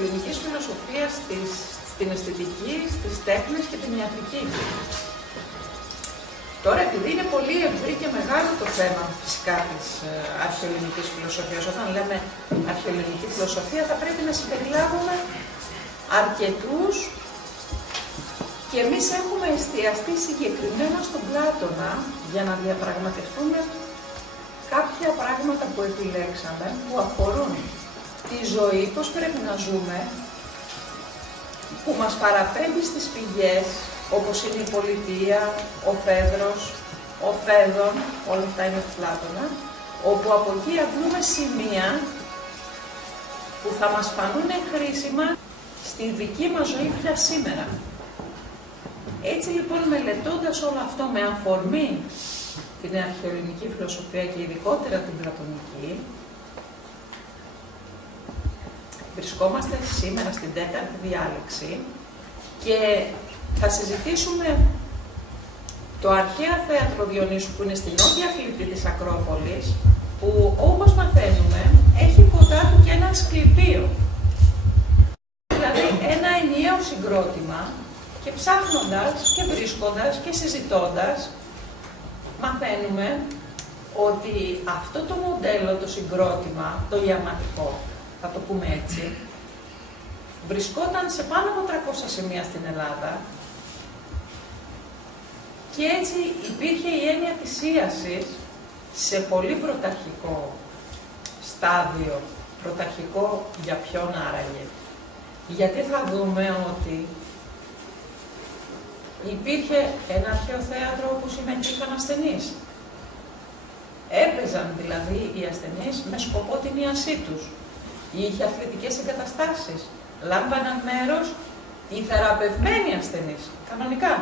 αρχαιοελληνικής φιλοσοφίας, στην αισθητική, στις τέχνες και την ιατρική. Τώρα, επειδή είναι πολύ ευρύ και μεγάλο το θέμα φυσικά της αρχαιοελληνικής φιλοσοφίας, όταν λέμε αρχαιοελληνική φιλοσοφία θα πρέπει να συμπεριλάβουμε αρκετούς και εμείς έχουμε εστιαστεί συγκεκριμένα στον Πλάτωνα για να διαπραγματευτούμε κάποια πράγματα που επιλέξαμε που αφορούν τη ζωή, πώς πρέπει να ζούμε, που μας παραπέμπει στις πηγές, όπως είναι η πολιτεία, ο Φέδρος, ο Φέδων, όλα αυτά είναι του Πλάτωνα, όπου από εκεί αντλούμε σημεία που θα μας φανούν χρήσιμα στη δική μας ζωή πια σήμερα. Έτσι λοιπόν, μελετώντας όλο αυτό με αφορμή την αρχαιοελληνική φιλοσοφία και ειδικότερα την πλατωνική, βρισκόμαστε σήμερα στην τέταρτη διάλεξη και θα συζητήσουμε το αρχαίο θέατρο Διονύσου που είναι στην νότια κλειπή της Ακρόπολης, που όπως μαθαίνουμε έχει κοντά του και ένα ασκληπείο. Δηλαδή ένα ενιαίο συγκρότημα και ψάχνοντας και βρίσκοντας και συζητώντας μαθαίνουμε ότι αυτό το μοντέλο, το συγκρότημα, το ιαματικό, θα το πούμε έτσι, βρισκόταν σε πάνω από 300 σημεία στην Ελλάδα και έτσι υπήρχε η έννοια της ίασης σε πολύ πρωταρχικό στάδιο. Πρωταρχικό για ποιον άραγε? Γιατί θα δούμε ότι υπήρχε ένα αρχαίο θέατρο όπου συμμετείχαν ασθενείς. Έπαιζαν δηλαδή οι ασθενείς με σκοπό την ίασή τους. Είχε αθλητικές εγκαταστάσεις. Λάμβαναν μέρος οι θεραπευμένοι ασθενείς, κανονικά.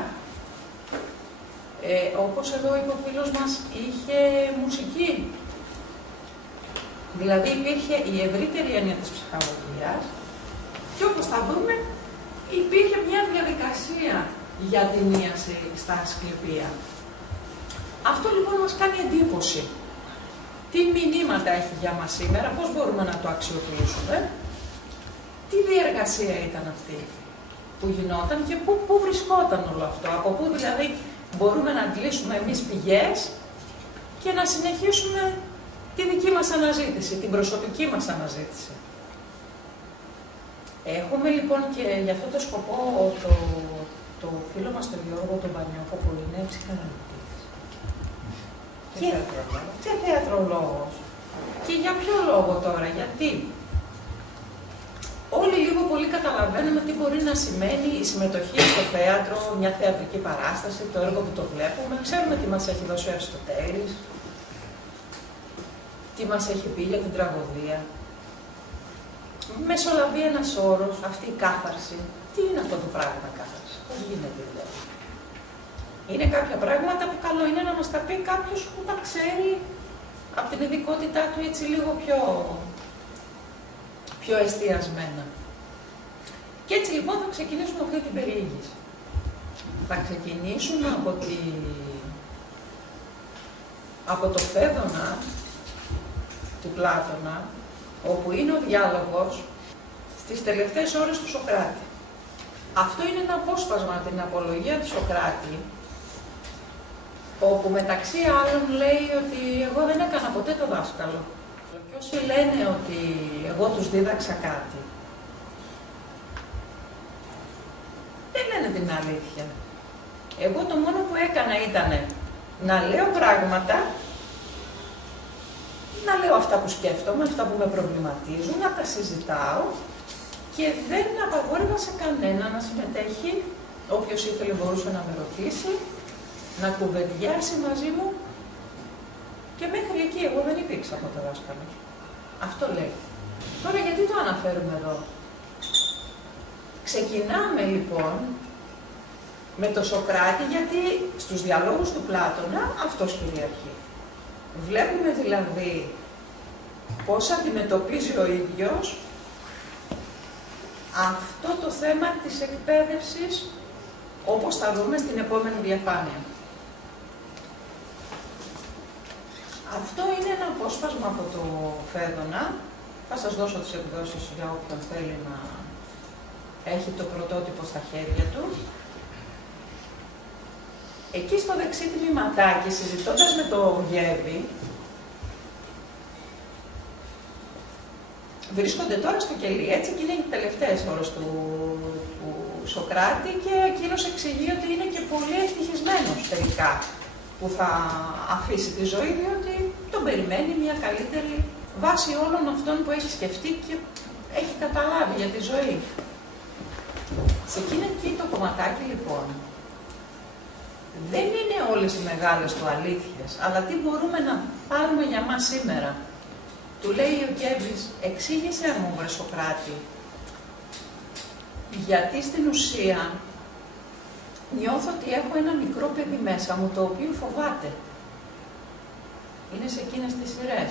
Όπως εδώ είπε ο φίλος μας, είχε μουσική. Δηλαδή υπήρχε η ευρύτερη έννοια της ψυχαγωγίας και όπως θα δούμε υπήρχε μια διαδικασία για την ίαση στα ασκληπεία. Αυτό λοιπόν μας κάνει εντύπωση. Τι μηνύματα έχει για μας σήμερα, πώς μπορούμε να το αξιοποιήσουμε, τι διεργασία ήταν αυτή που γινόταν και πού βρισκόταν όλο αυτό, από πού δηλαδή μπορούμε να αντλήσουμε εμείς πηγές και να συνεχίσουμε τη δική μας αναζήτηση, την προσωπική μας αναζήτηση. Έχουμε λοιπόν και για αυτό το σκοπό το φίλο μας τον Γιώργο τον Πανιώκο που είναι ψυχαναλυτής. Και θεατρολόγος. Και για ποιο λόγο τώρα, γιατί όλοι λίγο πολύ καταλαβαίνουμε τι μπορεί να σημαίνει η συμμετοχή στο θέατρο, μια θεατρική παράσταση, το έργο που το βλέπουμε. Ξέρουμε τι μας έχει δώσει ο Αριστοτέλης, τι μας έχει πει για την τραγωδία. Μεσολαβεί ένας όρος, αυτή η κάθαρση. Τι είναι αυτό το πράγμα κάθαρση, πώς γίνεται δηλαδή? Είναι κάποια πράγματα που καλό είναι να μας τα πει κάποιος που τα ξέρει από την ειδικότητά του έτσι λίγο πιο εστιασμένα. Και έτσι λοιπόν θα ξεκινήσουμε αυτή την περιήγηση. Θα ξεκινήσουμε από το Φέδωνα του Πλάτωνα, όπου είναι ο διάλογος στις τελευταίες ώρες του Σωκράτη. Αυτό είναι ένα απόσπασμα από την απολογία του Σωκράτη, όπου μεταξύ άλλων λέει ότι εγώ δεν έκανα ποτέ το δάσκαλο. Και όσοι λένε ότι εγώ τους δίδαξα κάτι, δεν λένε την αλήθεια. Εγώ το μόνο που έκανα ήταν να λέω πράγματα, να λέω αυτά που σκέφτομαι, αυτά που με προβληματίζουν, να τα συζητάω και δεν απαγόρευα σε κανένα να συμμετέχει. Όποιος ήθελε μπορούσε να με ρωτήσει, να κουβεντιάσει μαζί μου και μέχρι εκεί εγώ δεν υπήρξα από το δάσκαλο. Αυτό λέει. Τώρα γιατί το αναφέρουμε εδώ? Ξεκινάμε λοιπόν με το Σωκράτη γιατί στους διαλόγους του Πλάτωνα αυτός κυριαρχεί. Βλέπουμε δηλαδή πώς αντιμετωπίζει ο ίδιος αυτό το θέμα της εκπαίδευσης, όπως θα δούμε στην επόμενη διαφάνεια. Αυτό είναι ένα απόσπασμα από το Φέδωνα. Θα σας δώσω τις εκδόσεις για όποιον θέλει να έχει το πρωτότυπο στα χέρια του. Εκεί στο δεξί τμήματάκι, συζητώντας με το Γέβη, βρίσκονται τώρα στο κελί, έτσι, και είναι οι τελευταίες ώρες του Σωκράτη και εκείνος εξηγεί ότι είναι και πολύ ευτυχισμένος τελικά που θα αφήσει τη ζωή, διότι τον περιμένει μια καλύτερη βάση όλων αυτών που έχει σκεφτεί και έχει καταλάβει για τη ζωή. Σε εκείνο εκεί το κομματάκι λοιπόν, δεν είναι όλες οι μεγάλες του αλήθειες, αλλά τι μπορούμε να πάρουμε για μας σήμερα. Του λέει ο Κέβης, εξήγησε μου, βρε Σωκράτη, γιατί στην ουσία νιώθω ότι έχω ένα μικρό παιδί μέσα μου, το οποίο φοβάται. Είναι σε εκείνες τις σειρές.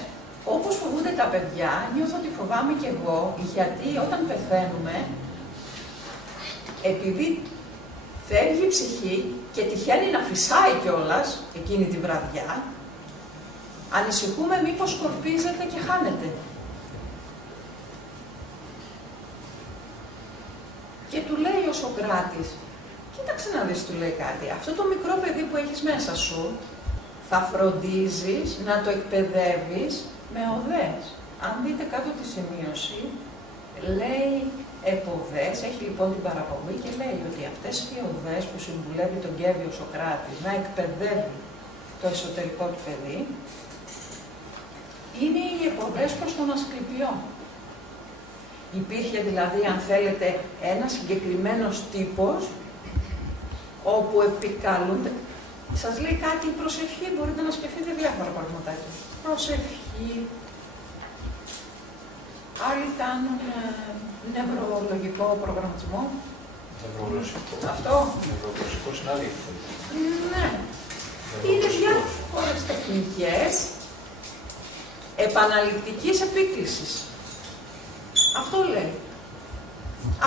Όπως φοβούνται τα παιδιά, νιώθω ότι φοβάμαι κι εγώ, γιατί όταν πεθαίνουμε, επειδή φεύγει η ψυχή και τυχαίνει να φυσάει κιόλας εκείνη τη βραδιά, ανησυχούμε μήπως σκορπίζεται και χάνεται. Και του λέει ο Σωκράτης, κοίταξε να δεις, του λέει κάτι, αυτό το μικρό παιδί που έχεις μέσα σου, θα φροντίζεις να το εκπαιδεύεις με οδές. Αν δείτε κάτω τη σημείωση, λέει εποδές, έχει λοιπόν την παραπομπή και λέει ότι αυτές οι οδές που συμβουλεύει τον Κέβη ο Σωκράτης να εκπαιδεύει το εσωτερικό του παιδί, είναι οι εποδές προς τον Ασκληπιό. Υπήρχε δηλαδή, αν θέλετε, ένας συγκεκριμένος τύπος όπου επικαλούνται. Σας λέει κάτι η προσευχή, μπορείτε να σκεφτείτε διάφορα πραγματάκια. Προσευχή. Άλλοι κάνουν νευρολογικό προγραμματισμό. Νευρογλωσσικό. Αυτό. Νευρογλωσσικό συνάδελφο. Ναι. Είναι διάφορες τεχνικές επαναληπτικής επίκλησης. Αυτό λέει.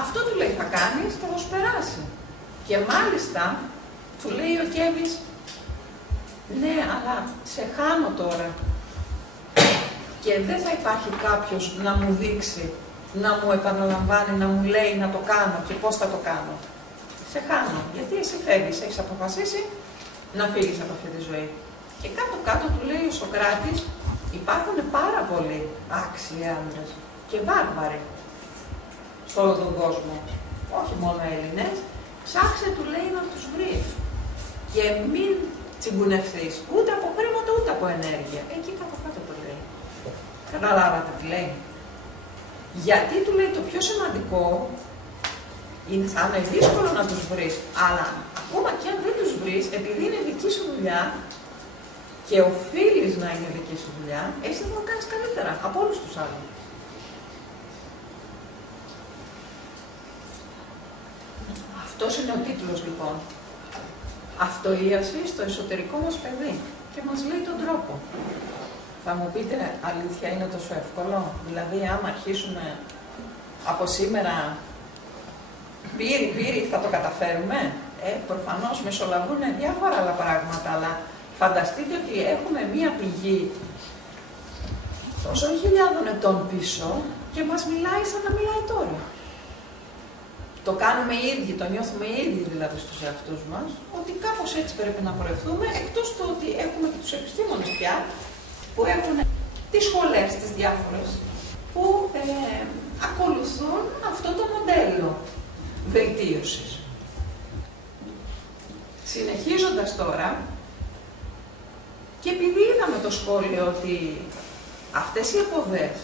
Αυτό του λέει θα κάνεις και θα σου περάσει. Και μάλιστα του λέει ο Κέβης, ναι, αλλά σε χάνω τώρα. Και δεν θα υπάρχει κάποιος να μου δείξει, να μου επαναλαμβάνει, να μου λέει να το κάνω και πώς θα το κάνω. Σε χάνω. Γιατί εσύ φεύγεις, έχεις αποφασίσει να φύγεις από αυτή τη ζωή. Και κάτω-κάτω του λέει ο Σωκράτης, υπάρχουν πάρα πολλοί άξιοι άντρες και βάρβαροι σε όλο τον κόσμο. Όχι μόνο Έλληνες. Ψάξε, του λέει, να τους βρεις. Και μην τσιγκουνευθείς ούτε από χρήματα ούτε από ενέργεια. Εκεί κάτω-κάτω το λέει. Καταλάβατε τι λέει. Γιατί του λέει το πιο σημαντικό είναι, θα είναι δύσκολο να τους βρεις, αλλά ακόμα και αν δεν τους βρεις, επειδή είναι δική σου δουλειά και οφείλεις να είναι δική σου δουλειά, εσύ θα το κάνεις καλύτερα από όλους τους άλλους. Αυτός είναι ο τίτλος λοιπόν. Αυτοίαση στο εσωτερικό μας παιδί. Και μας λέει τον τρόπο. Θα μου πείτε, αλήθεια είναι τόσο εύκολο? Δηλαδή, άμα αρχίσουμε από σήμερα πύρι, θα το καταφέρουμε? Προφανώς μεσολαβούν διάφορα άλλα πράγματα, αλλά φανταστείτε ότι έχουμε μία πηγή τόσων χιλιάδων ετών πίσω και μας μιλάει σαν να μιλάει τώρα. Το κάνουμε οι ίδιοι, το νιώθουμε οι ίδιοι δηλαδή στους εαυτούς μας, ότι κάπως έτσι πρέπει να πορευτούμε, εκτός του ότι έχουμε και τους επιστήμονες πια, που έχουν τις σχολές τις διάφορες, που ακολουθούν αυτό το μοντέλο βελτίωσης. Συνεχίζοντας τώρα, και επειδή είδαμε το σχόλιο ότι αυτές οι αποδές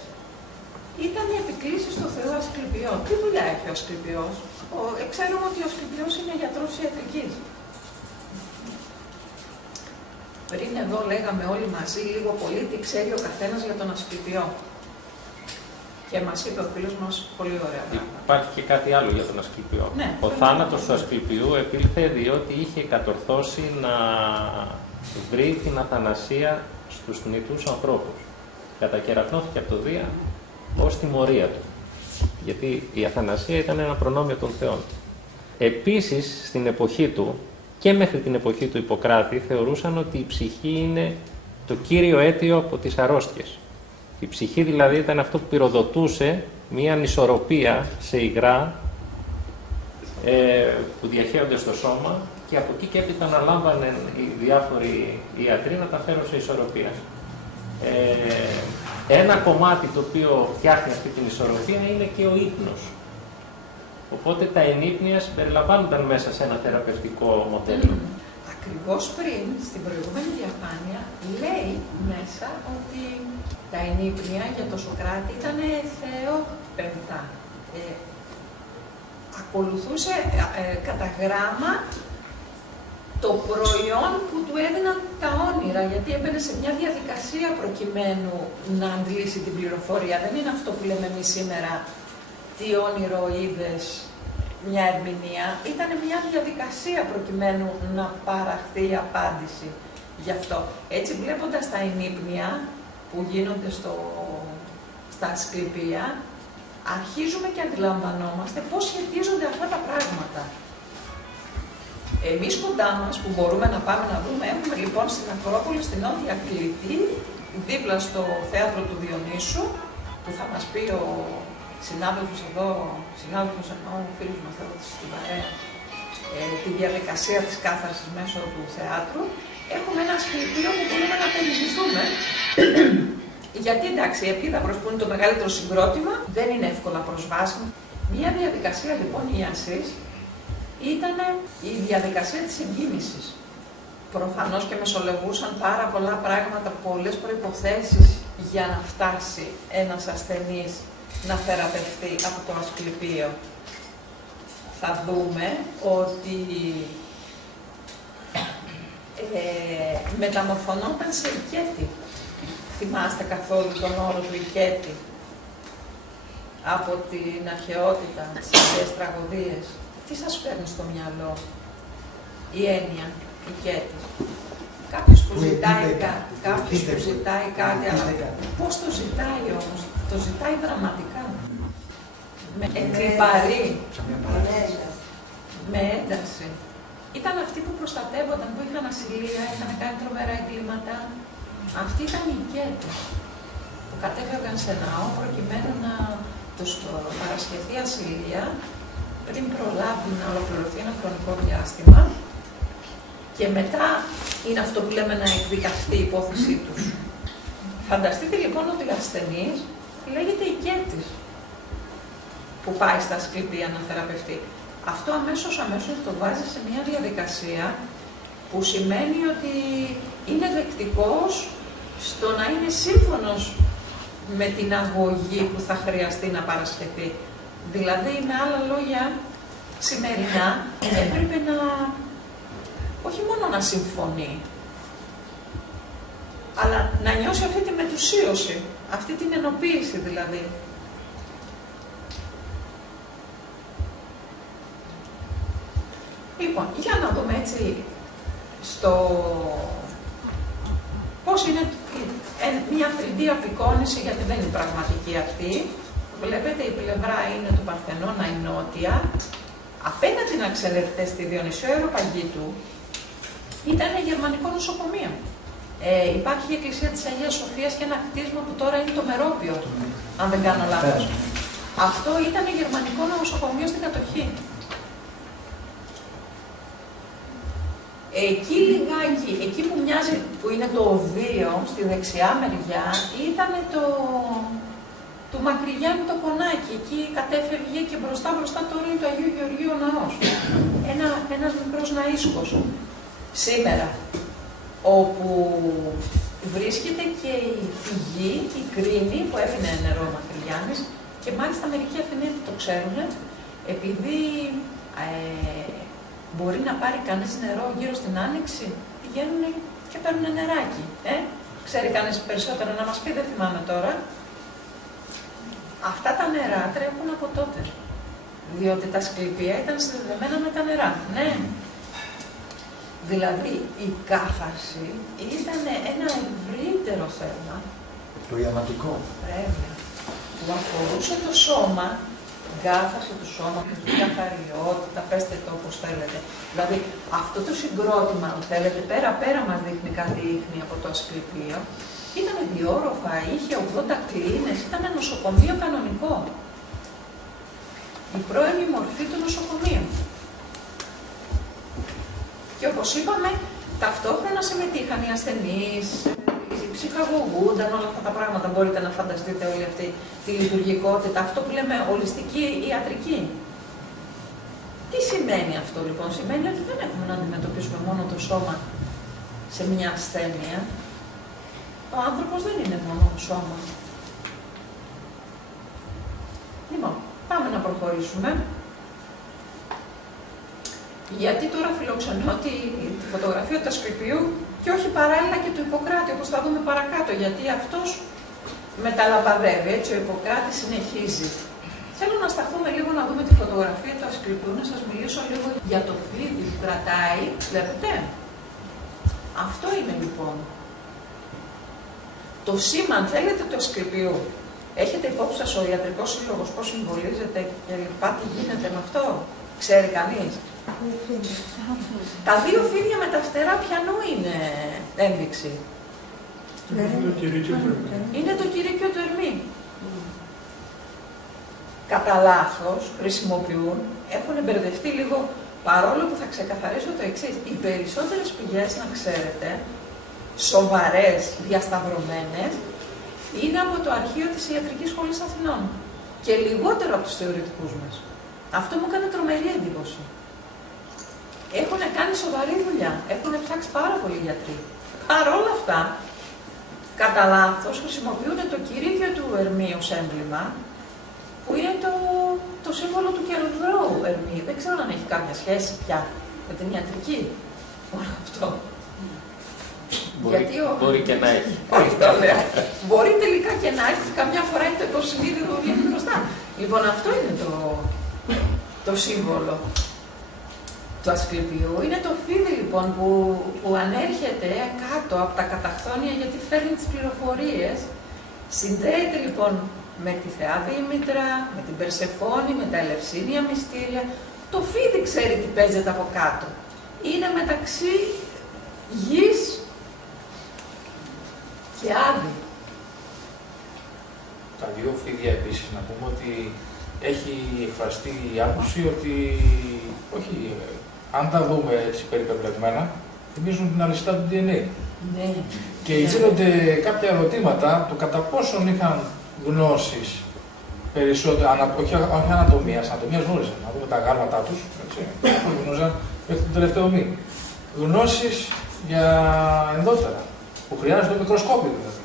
ήταν οι επικλήσεις στο Θεό Ασκληπιό. Τι δουλειά έχει ο Ασκληπιός? Ξέρουμε ότι ο Ασκληπιός είναι γιατρός ιατρικής. Πριν εδώ λέγαμε όλοι μαζί λίγο πολύ τι ξέρει ο καθένας για τον Ασκληπιό. Και μας είπε ο φίλος μας πολύ ωραία πράγματα. Υπάρχει και κάτι άλλο για τον Ασκληπιό. Ναι, ο θάνατος του Ασκληπιού επήλθε διότι είχε κατορθώσει να βρει την αθανασία στους θνητούς ανθρώπους. Κατακεραυνώθηκε από το Δία ως τιμωρία του. Γιατί η αθανασία ήταν ένα προνόμιο των Θεών. Επίσης, στην εποχή του και μέχρι την εποχή του Ιπποκράτη θεωρούσαν ότι η ψυχή είναι το κύριο αίτιο από τις αρρώστιες. Η ψυχή δηλαδή ήταν αυτό που πυροδοτούσε μία ανισορροπία σε υγρά που διαχέονται στο σώμα και από εκεί και έπειτα αναλάμβανε οι διάφοροι ιατροί να τα φέρουν σε ισορροπία. Ένα κομμάτι το οποίο φτιάχνει αυτή την ισορροπία είναι και ο ύπνος. Οπότε τα ενύπνια συμπεριλαμβάνονταν μέσα σε ένα θεραπευτικό μοντέλο. Ακριβώς πριν, στην προηγούμενη διαφάνεια, λέει μέσα ότι τα ενύπνια για το Σωκράτη ήταν θεόπαιμπτα. Ακολουθούσε κατά γράμμα το προϊόν που του έδιναν τα όνειρα, γιατί έμπαινε σε μια διαδικασία προκειμένου να αντλήσει την πληροφορία. Δεν είναι αυτό που λέμε εμείς σήμερα, τι όνειρο είδες, μια ερμηνεία. Ήταν μια διαδικασία προκειμένου να παραχθεί η απάντηση γι' αυτό. Έτσι, βλέποντας τα ενύπνια που γίνονται στα ασκληπία, αρχίζουμε και αντιλαμβανόμαστε πώς σχετίζονται αυτά τα πράγματα. Εμείς κοντά μας που μπορούμε να πάμε να δούμε, έχουμε λοιπόν στην Ακρόπολη, στην Νότια Κρήτη, δίπλα στο θέατρο του Διονύσου, που θα μας πει ο συνάδελφος εδώ, ο φίλος μας εδώ στην παρέα, τη διαδικασία της κάθαρσης μέσω του θεάτρου. Έχουμε ένα ασκληπείο που μπορούμε να περιηγηθούμε. Γιατί εντάξει, η επίδαυρος που είναι το μεγαλύτερο συγκρότημα δεν είναι εύκολα προσβάσιμο. Μια διαδικασία λοιπόν ίασης ήταν η διαδικασία της εγκύμησης. Προφανώς και μεσολευούσαν πάρα πολλά πράγματα, πολλές προϋποθέσεις για να φτάσει ένας ασθενής να θεραπευτεί από το ασκληπείο. Θα δούμε ότι μεταμορφωνόταν σε οικέτη. Θυμάστε καθόλου τον όρο του οικέτη από την αρχαιότητα, τις αρχαίες τραγωδίες? Τι σας φέρνει στο μυαλό η έννοια οικέτη? Κάποιος που ζητάει κάτι, αλλά πώς το ζητάει όμως? Το ζητάει δραματικά. Με εκλιπαρή, με ένταση. Ήταν αυτοί που προστατεύονταν, που είχαν ασυλία, είχαν κάνει τρομερά εγκλήματα. Αυτοί ήταν οι οικέτες που κατέφευγαν σε ναό προκειμένου να τους παρασχεθεί ασυλία πριν προλάβει να ολοκληρωθεί ένα χρονικό διάστημα και μετά είναι αυτό που λέμε να εκδικαστεί η υπόθεσή τους. Φανταστείτε λοιπόν ότι ο ασθενής λέγεται οικέτης που πάει στα ασκληπία να θεραπευτεί. Αυτό αμέσως το βάζει σε μια διαδικασία που σημαίνει ότι είναι δεκτικός στο να είναι σύμφωνος με την αγωγή που θα χρειαστεί να παρασχεθεί. Δηλαδή, με άλλα λόγια, σημερινά έπρεπε να, όχι μόνο να συμφωνεί, αλλά να νιώσει αυτή τη μετουσίωση, αυτή την ενοποίηση δηλαδή. Λοιπόν, για να δούμε έτσι πώς είναι μια 3D απεικόνηση, γιατί δεν είναι πραγματική αυτή. Βλέπετε, η πλευρά είναι του Παρθενώνα, η νότια. Απέναντι, να ξέρετε, στη Διονυσσό Αεροπαγίτου ήταν γερμανικό νοσοκομείο. Υπάρχει η Εκκλησία της Αγίας Σοφίας και ένα κτίσμα που τώρα είναι το Μερόπιο, αν δεν κάνω λάθος. Αυτό ήταν γερμανικό νοσοκομείο στην κατοχή. Εκεί λιγάκι, εκεί που μοιάζει, που είναι το οδείο, στη δεξιά μεριά, ήταν του Μακρυγιάννη το Κονάκι. Εκεί κατέφευγε και μπροστά τώρα είναι το Αγίου Γεωργίου Ναός. Ένας μικρός ναΐσκος. Σήμερα, όπου βρίσκεται και η πηγή, η κρίνη που έφυγε νερό ο Μακρυγιάννης, και μάλιστα μερικοί Αθηναίοι το ξέρουν, επειδή μπορεί να πάρει κανείς νερό γύρω στην Άνοιξη, πηγαίνουν και παίρνουν νεράκι. Ξέρει κανείς περισσότερο να μας πει, δεν θυμάμαι τώρα. Αυτά τα νερά τρέχουν από τότε. Διότι τα Ασκληπία ήταν συνδεδεμένα με τα νερά. Ναι. Δηλαδή η κάθαρση ήταν ένα ευρύτερο θέμα. Το ιαματικό. Βέβαια. Που αφορούσε το σώμα, την κάθαρση του σώματος, την καθαριότητα, πέστε το όπως θέλετε. Δηλαδή αυτό το συγκρότημα, αν θέλετε, πέρα μας δείχνει κάτι ίχνη από το Ασκληπείο. Ήταν διόροφα, είχε 80 κλίνες, ήταν νοσοκομείο κανονικό. η πρώιμη μορφή του νοσοκομείου. Και όπως είπαμε, ταυτόχρονα συμμετείχαν οι ασθενείς, οι ψυχαγωγούνταν, όλα αυτά τα πράγματα. Μπορείτε να φανταστείτε όλη αυτή τη λειτουργικότητα, αυτό που λέμε ολιστική ιατρική. Τι σημαίνει αυτό λοιπόν? Σημαίνει ότι δεν έχουμε να αντιμετωπίσουμε μόνο το σώμα σε μια ασθένεια. Ο άνθρωπος δεν είναι μόνο σώμα. Λοιπόν, πάμε να προχωρήσουμε. Γιατί τώρα φιλοξενώ τη φωτογραφία του Ασκληπιού και όχι παράλληλα και του Ιπποκράτη, όπως θα δούμε παρακάτω, γιατί αυτός μεταλαμπαδεύει, έτσι ο Ιπποκράτης συνεχίζει. Θέλω να σταθούμε λίγο να δούμε τη φωτογραφία του Ασκληπιού, να σας μιλήσω λίγο για το φίδι που κρατάει, βλέπετε. Αυτό είναι λοιπόν το σήμα, αν θέλετε, του Ασκληπιού. Έχετε υπόψη σας ο ιατρικός σύλλογος πώς συμβολίζεται και λοιπά, τι γίνεται με αυτό? Ξέρει κανείς? Τα δύο φίδια με τα φτερά ποιανού είναι ένδειξη? Είναι το κηρύκιο του Ερμή. Κατά λάθος χρησιμοποιούν, έχουν μπερδευτεί λίγο, παρόλο που θα ξεκαθαρίσω το εξής. Οι περισσότερες πηγές, να ξέρετε, σοβαρές, διασταυρωμένες, είναι από το αρχείο της Ιατρικής Σχολής Αθηνών και λιγότερο από τους θεωρητικούς μας. Αυτό μου έκανε τρομερή εντύπωση. Έχουν κάνει σοβαρή δουλειά, έχουν ψάξει πάρα πολλοί γιατροί. Παρ' όλα αυτά, κατά λάθος χρησιμοποιούν το κηρύκιο του Ερμή ως έμβλημα, που είναι το σύμβολο του κερδρόου Ερμή. Δεν ξέρω αν έχει κάποια σχέση πια με την ιατρική. Όλο αυτό. Μπορεί και να έχει. Μπορεί τελικά και να έχει. Καμιά φορά είναι το υποσυνείδητο βγαίνει μπροστά. Λοιπόν, αυτό είναι το σύμβολο του Ασκληπιού. Είναι το φίδι λοιπόν που ανέρχεται κάτω από τα καταχθόνια γιατί φέρνει τις πληροφορίες. Συνδέεται λοιπόν με τη Θεά Δήμητρα, με την Περσεφόνη, με τα Ελευσίνια μυστήρια. Το φίδι ξέρει τι παίζεται από κάτω. Είναι μεταξύ γης και άδη. Τα δύο φίδια επίσης να πούμε ότι έχει εκφραστεί η άποψη ότι, όχι, αν τα δούμε έτσι περιπεπλεγμένα, θυμίζουν την αλυσίδα του DNA. Ναι. Και γίνονται κάποια ερωτήματα, το κατά πόσον είχαν γνώσεις περισσότερο, όχι ανατομίας γνώριζαν, να δούμε τα γάλματά τους, έτσι, γνώριζαν μέχρι τον τελευταίο μήνυμα. Γνώσεις για ενδότερα, που χρειάζεται το μικροσκόπιο δηλαδή.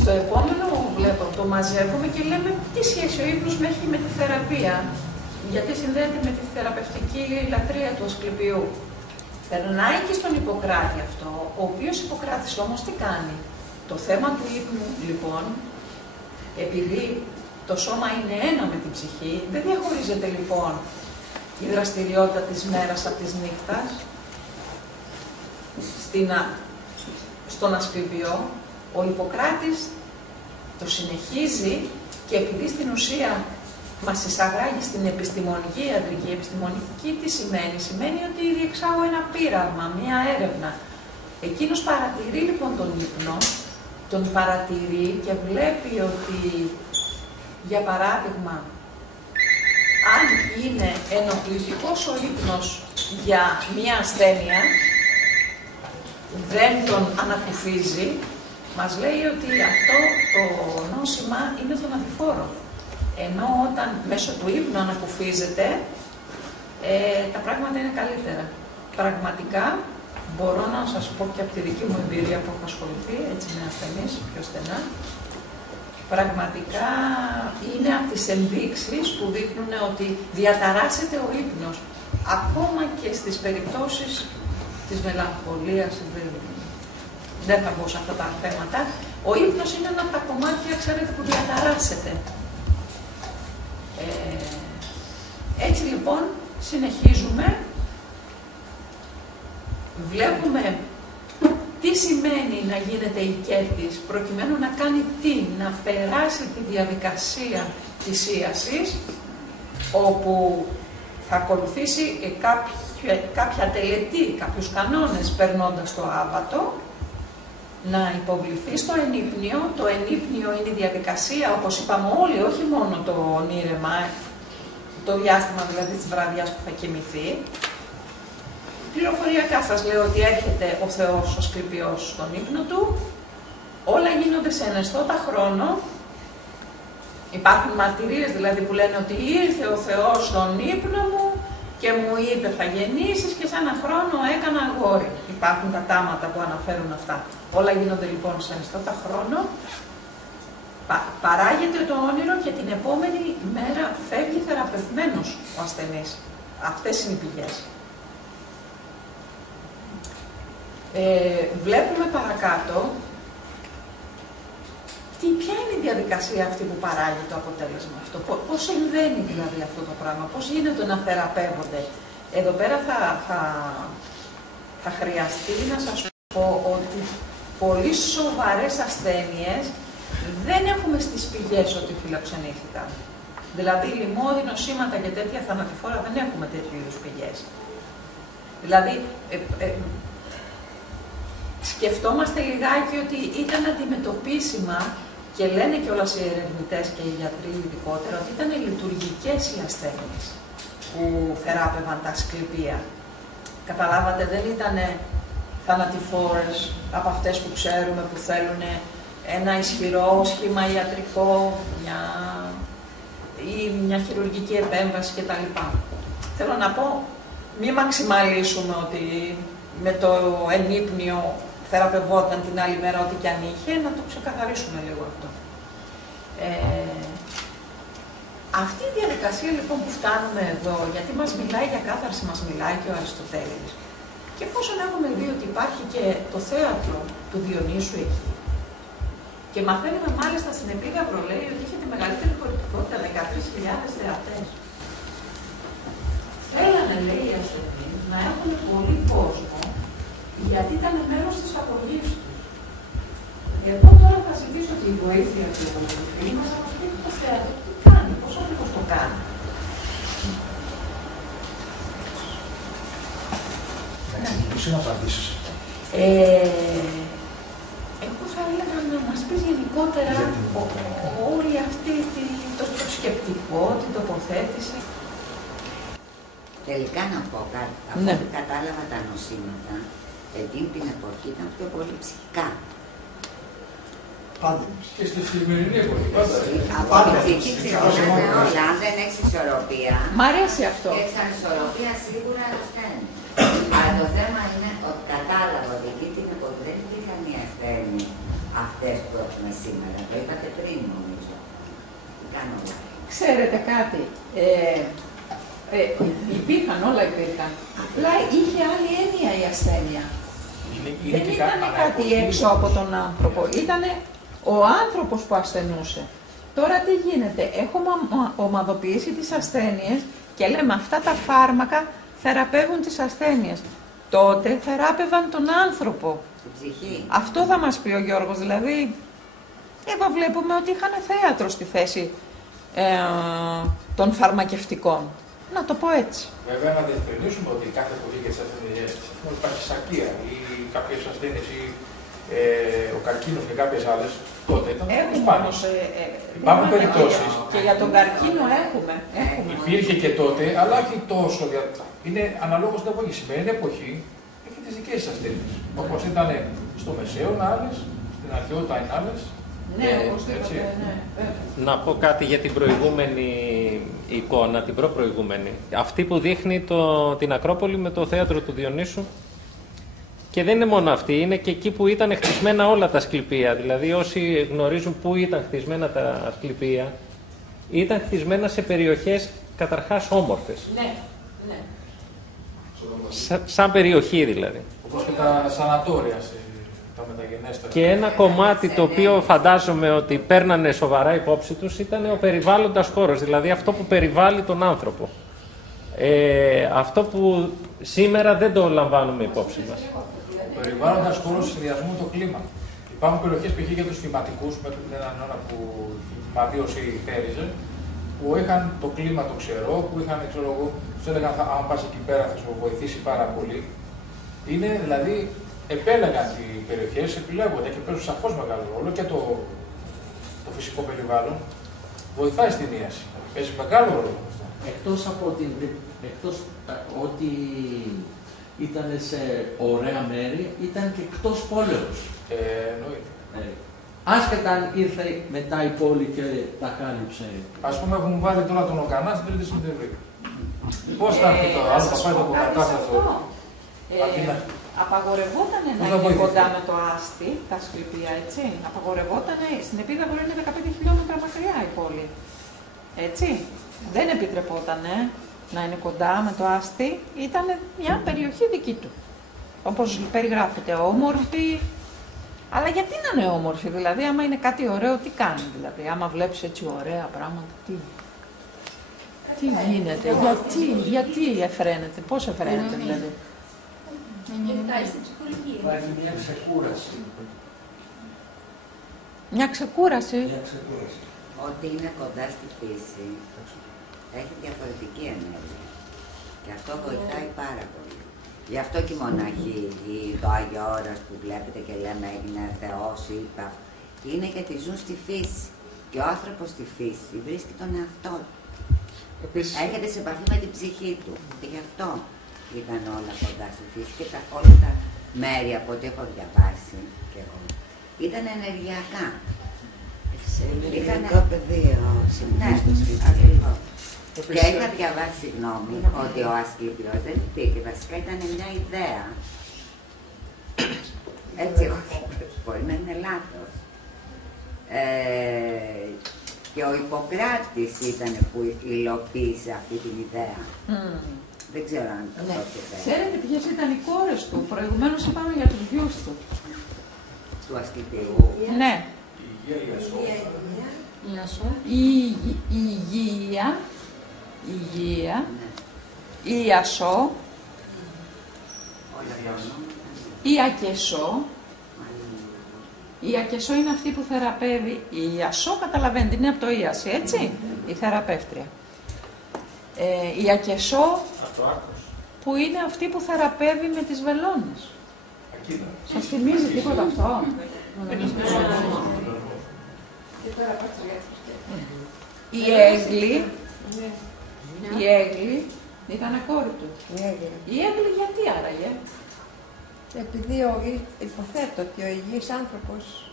Στο επόμενο βλέπω, το μαζεύουμε και λέμε τι σχέση ο ύπνος έχει με τη θεραπεία, γιατί συνδέεται με τη θεραπευτική λατρεία του Ασκληπιού. Περνάει και στον Ιπποκράτη αυτό, ο οποίος Ιπποκράτης όμως τι κάνει? Το θέμα του ύπνου λοιπόν, επειδή το σώμα είναι ένα με την ψυχή, δεν διαχωρίζεται λοιπόν η δραστηριότητα της μέρας από της νύχτας. Στον Ασκληπιό, ο Ιπποκράτης το συνεχίζει και επειδή στην ουσία μας εισαγάγει στην επιστημονική ιατρική. Επιστημονική τι σημαίνει? Σημαίνει ότι διεξάγω ένα πείραμα, μία έρευνα. Εκείνος παρατηρεί λοιπόν τον ύπνο, τον παρατηρεί και βλέπει ότι, για παράδειγμα, αν είναι ενοχλητικός ο ύπνος για μία ασθένεια, δεν τον ανακουφίζει, μας λέει ότι αυτό το νόσημα είναι θανατηφόρο. Ενώ όταν μέσω του ύπνου ανακουφίζεται, τα πράγματα είναι καλύτερα. Πραγματικά, μπορώ να σας πω και από τη δική μου εμπειρία που έχω ασχοληθεί, έτσι με ασθενείς, πιο στενά, πραγματικά είναι από τις ενδείξεις που δείχνουν ότι διαταράσσεται ο ύπνος. Ακόμα και στις περιπτώσεις της μελαγχολίας, δεν θα μπω σε αυτά τα θέματα, ο ύπνος είναι ένα από τα κομμάτια, ξέρετε, που διαταράσσεται. Έτσι λοιπόν, συνεχίζουμε. Βλέπουμε τι σημαίνει να γίνεται οικέτης, προκειμένου να κάνει τι? Να περάσει τη διαδικασία της ίασης, όπου θα ακολουθήσει κάποια τελετή, κάποιους κανόνες περνώντας το άβατο, να υποβληθεί στο ενύπνιο. Το ενύπνιο είναι η διαδικασία, όπως είπαμε όλοι, όχι μόνο το ονείρεμα, το διάστημα δηλαδή της βραδιάς που θα κοιμηθεί. Πληροφοριακά σας λέω ότι έρχεται ο Θεός, ο Ασκληπιός, στον ύπνο του. Όλα γίνονται σε εναισθώτα χρόνο. Υπάρχουν μαρτυρίες δηλαδή που λένε ότι ήρθε ο Θεός στον ύπνο μου και μου είπε θα γεννήσεις και σε ένα χρόνο έκανα αγόρι. Υπάρχουν τα τάματα που αναφέρουν αυτά. Όλα γίνονται λοιπόν σε εναισθώτα χρόνο. Παράγεται το όνειρο και την επόμενη μέρα φεύγει θεραπευμένος ο ασθενής. Αυτές είναι οι πηγές. Βλέπουμε παρακάτω ποια είναι η διαδικασία αυτή που παράγει το αποτέλεσμα αυτό. Πώς συμβαίνει δηλαδή αυτό το πράγμα, πώς γίνεται να θεραπεύονται. Εδώ πέρα θα χρειαστεί να σας πω ότι πολύ σοβαρές ασθένειες δεν έχουμε στις πηγές ότι φιλοξενήθηκαν. Δηλαδή λιμώδη, νοσήματα και τέτοια θανατηφόρα δεν έχουμε τέτοιου είδους πηγές. Δηλαδή, σκεφτόμαστε λιγάκι ότι ήταν αντιμετωπίσιμα και λένε κιόλας οι ερευνητές και οι γιατροί ειδικότερα ότι ήταν λειτουργικές οι ασθένειες που θεράπευαν τα ασκληπία. Καταλάβατε, δεν ήταν θανατηφόρες από αυτές που ξέρουμε που θέλουν ένα ισχυρό σχήμα ιατρικό ή μια χειρουργική επέμβαση κτλ. Θέλω να πω, μη μαξιμαλίσουμε ότι με το ενύπνιο θεραπευόταν την άλλη μέρα ό,τι και αν είχε, να το ξεκαθαρίσουμε λίγο αυτό. Αυτή η διαδικασία λοιπόν που φτάνουμε εδώ, γιατί μας μιλάει για κάθαρση, μας μιλάει και ο Αριστοτέλης. Και εφόσον έχουμε δει ότι υπάρχει και το θέατρο του Διονύσου εκεί, και μαθαίνουμε μάλιστα στην επίγαυρο λέει ότι είχε τη μεγαλύτερη χωρητικότητα, 13.000 θεατές. Θέλανε, λέει οι ασθενείς, να έχουν πολύ κόσμο, γιατί ήταν μέρος της αγωγής του. Εγώ τώρα θα ζητήσω τη βοήθεια του φίλου μας να μας πει το θέατρο τι κάνει, πώς ακριβώς το κάνει. Εσύ να απαντήσεις. Εγώ θα έλεγα να μας πεις γενικότερα όλη αυτή το σκεπτικό, την τοποθέτηση. Τελικά να πω κάτι, από ό,τι κατάλαβα τα νοσήματα, εκείνη την εποχή ήταν πιο πολύ ψυχικά. Πάντα. Και στη σημερινή εποχή, πάντα. Από την ψυχή ξεπερνάνε όλα, αν δεν έχεις ισορροπία. Μ' αρέσει αυτό. Και έχεις ανισορροπία σίγουρα ασθένει. Αλλά το θέμα είναι ότι κατάλαβα ότι εκεί την εποχή δεν υπήρχαν οι ασθένειες αυτές που έχουμε σήμερα. Το είπατε πριν νομίζω. Τι κάνω εγώ. Ξέρετε κάτι, υπήρχαν, όλα υπήρχαν. Απλά είχε άλλη έννοια η ασθένεια. Δεν ήταν κάτι έξω από τον άνθρωπο. Ήταν ο άνθρωπος που ασθενούσε. Τώρα τι γίνεται, έχουμε ομαδοποιήσει τις ασθένειες και λέμε αυτά τα φάρμακα θεραπεύουν τις ασθένειες. Τότε θεράπευαν τον άνθρωπο. Αυτό θα μας πει ο Γιώργος, δηλαδή εδώ βλέπουμε ότι είχαν θέατρο στη θέση των φαρμακευτικών. Να το πω έτσι. Βέβαια να διευκρινίσουμε ότι κάθε εποχή και τις ασθένειες υπάρχει σακία ή κάποιες ασθένειες ή ο καρκίνος και κάποιες άλλες, τότε ήταν σπάνιες. Υπάρχουν περιπτώσεις. Και για τον καρκίνο έχουμε. Υπήρχε και τότε, αλλά όχι τόσο. Είναι αναλόγως στην εποχή. Σημερινή εποχή έχει τις δικές της ασθένειες. Όπως ήταν στο Μεσαίωνα άλλες, στην αρχαιότητα είναι άλλες. Ναι, έτσι. Να πω κάτι για την προηγούμενη εικόνα, την προπροηγούμενη. Αυτή που δείχνει την Ακρόπολη με το θέατρο του Διονύσου. Και δεν είναι μόνο αυτή, είναι και εκεί που ήταν χτισμένα όλα τα Ασκληπία. Δηλαδή όσοι γνωρίζουν πού ήταν χτισμένα τα Ασκληπία, ήταν χτισμένα σε περιοχές καταρχάς όμορφες. Ναι, ναι. Σαν περιοχή δηλαδή. Όπως και τα σανατόρια, τα μεταγενέστερα. Και ένα κομμάτι το οποίο φαντάζομαι ότι παίρνανε σοβαρά υπόψη τους ήταν ο περιβάλλοντας χώρος, δηλαδή αυτό που περιβάλλει τον άνθρωπο. Αυτό που σήμερα δεν το λαμβάνουμε υπόψη μας. Ο περιβάλλοντας χώρος συνδυασμού με το κλίμα. Υπάρχουν περιοχές π.χ. για τους θυματικούς, με έναν αιώνα που θυματίωση θέριζε, που είχαν το κλίμα το ξερό, που είχαν, ξέρω εγώ, τους έλεγαν αν πας εκεί πέρα θα σου βοηθήσει πάρα πολύ. Είναι δηλαδή, επέλεγαν οι περιοχές, επιλέγονται και παίζουν σαφώς μεγάλο ρόλο και το φυσικό περιβάλλον. βοηθάει στην ίαση. Παίζει μεγάλο ρόλο αυτό. Εκτός ότι ήταν σε ωραία μέρη, ήταν και εκτός πόλεως. Εννοείται. Άσχετα αν ήρθε μετά η πόλη και τα κάλυψε. Ας πούμε, έχουν βάλει τώρα τον Οκανά στην 3η Σεπτεμβρίου. Πώς θα έρθει τώρα, άλλο θα πάει το κομματάφατο. Απαγορευόταν να είναι κοντά με το Άστι, τα Ασκληπία, έτσι. Απαγορευόταν, στην Επίδαυρο είναι 15 χιλιόμετρα μακριά η πόλη. Έτσι. Δεν επιτρεπόταν να είναι κοντά με το Άστι, ήταν μια περιοχή δική του. Όπως περιγράφεται, όμορφη. Αλλά γιατί να είναι όμορφη, δηλαδή, άμα είναι κάτι ωραίο, τι κάνει, δηλαδή, άμα βλέπεις έτσι ωραία πράγματα, τι γίνεται, γιατί εφραίνεται, πώς εφραίνεται, δηλαδή. Υπάρχει μια ξεκούραση. Μια ξεκούραση. Ότι είναι κοντά στη φύση, έχει διαφορετική ενέργεια. Και αυτό βοηθάει πάρα πολύ. Γι' αυτό και οι μοναχοί, το Άγιο Όρας που βλέπετε και λέμε έγινε Θεός, είπα, είναι γιατί ζουν στη φύση. Και ο άνθρωπος στη φύση βρίσκει τον εαυτό του. Έρχεται σε επαφή με την ψυχή του. Και γι' αυτό ήταν όλα κοντά στη φύση και όλα τα μέρη από ό,τι έχω διαβάσει και εγώ ήταν ενεργειακά. Σε ενεργειακά πεδία. Ναι, ακριβώς. Και είχα διαβάσει, συγγνώμη, ότι ο Ασκληπιός δεν υπήρχε, βασικά ήταν μια ιδέα. Έτσι, μπορεί να είναι λάθος. Και ο Ιπποκράτης ήταν που υλοποίησε αυτή την ιδέα. Δεν ξέρω αν το πρόκειται. Ξέρετε ποιες ήταν οι κόρες του, προηγουμένως είπαμε για τους γιους του. Του Ασκληπιού. Ναι. Η Υγεία, η Ιασό, η Ακεσό. Η Ακεσό είναι αυτή που θεραπεύει. Η Ιασό, καταλαβαίνετε, είναι από το Ίαση, έτσι, η θεραπεύτρια. Η Ακεσό, που είναι αυτή που θεραπεύει με τις βελόνες. Σας θυμίζει τίποτα αυτό? Η Έγκλη, ήταν κόρη του. Η Έγκλη γιατί άραγε? Επειδή υποθέτω ότι ο υγιής άνθρωπος...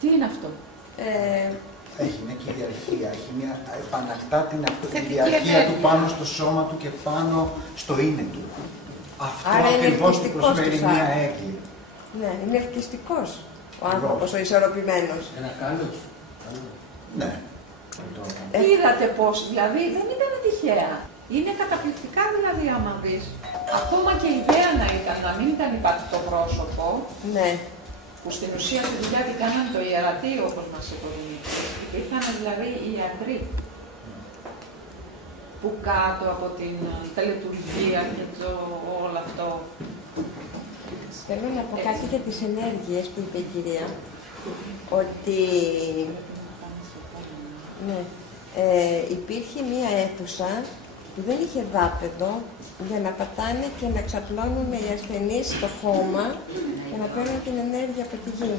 Τι είναι αυτό? Έχει μια κυριαρχία, επανακτά την αυτοκυριαρχία του πάνω στο σώμα του και πάνω στο είναι του. Αυτό ακριβώς του προσφέρει μια έγκλη. Ναι, είναι ευτυχιστικός ο άνθρωπος, ο ισορροπημένος. Ένα καλός. Ναι. Είδατε πώς, δηλαδή δεν ήταν τυχαία. Είναι καταπληκτικά δηλαδή άμα δεις. Ακόμα και η ιδέα να μην ήταν υπαρκτό πρόσωπο, ναι, που στην ουσία τη δουλειά την κάνανε το ιερατείο, όπως μας είπε ο Δημήτρης. Υπήρχαν δηλαδή οι ιατροί που κάτω από την τελετουργία και όλο αυτό. Θέλω να πω κάτι για τις ενέργειες που είπε η κυρία, ότι ναι, υπήρχε μία αίθουσα που δεν είχε δάπεδο για να πατάνε και να ξαπλώνουν οι ασθενείς στο χώμα και να παίρνουν την ενέργεια από τη γη.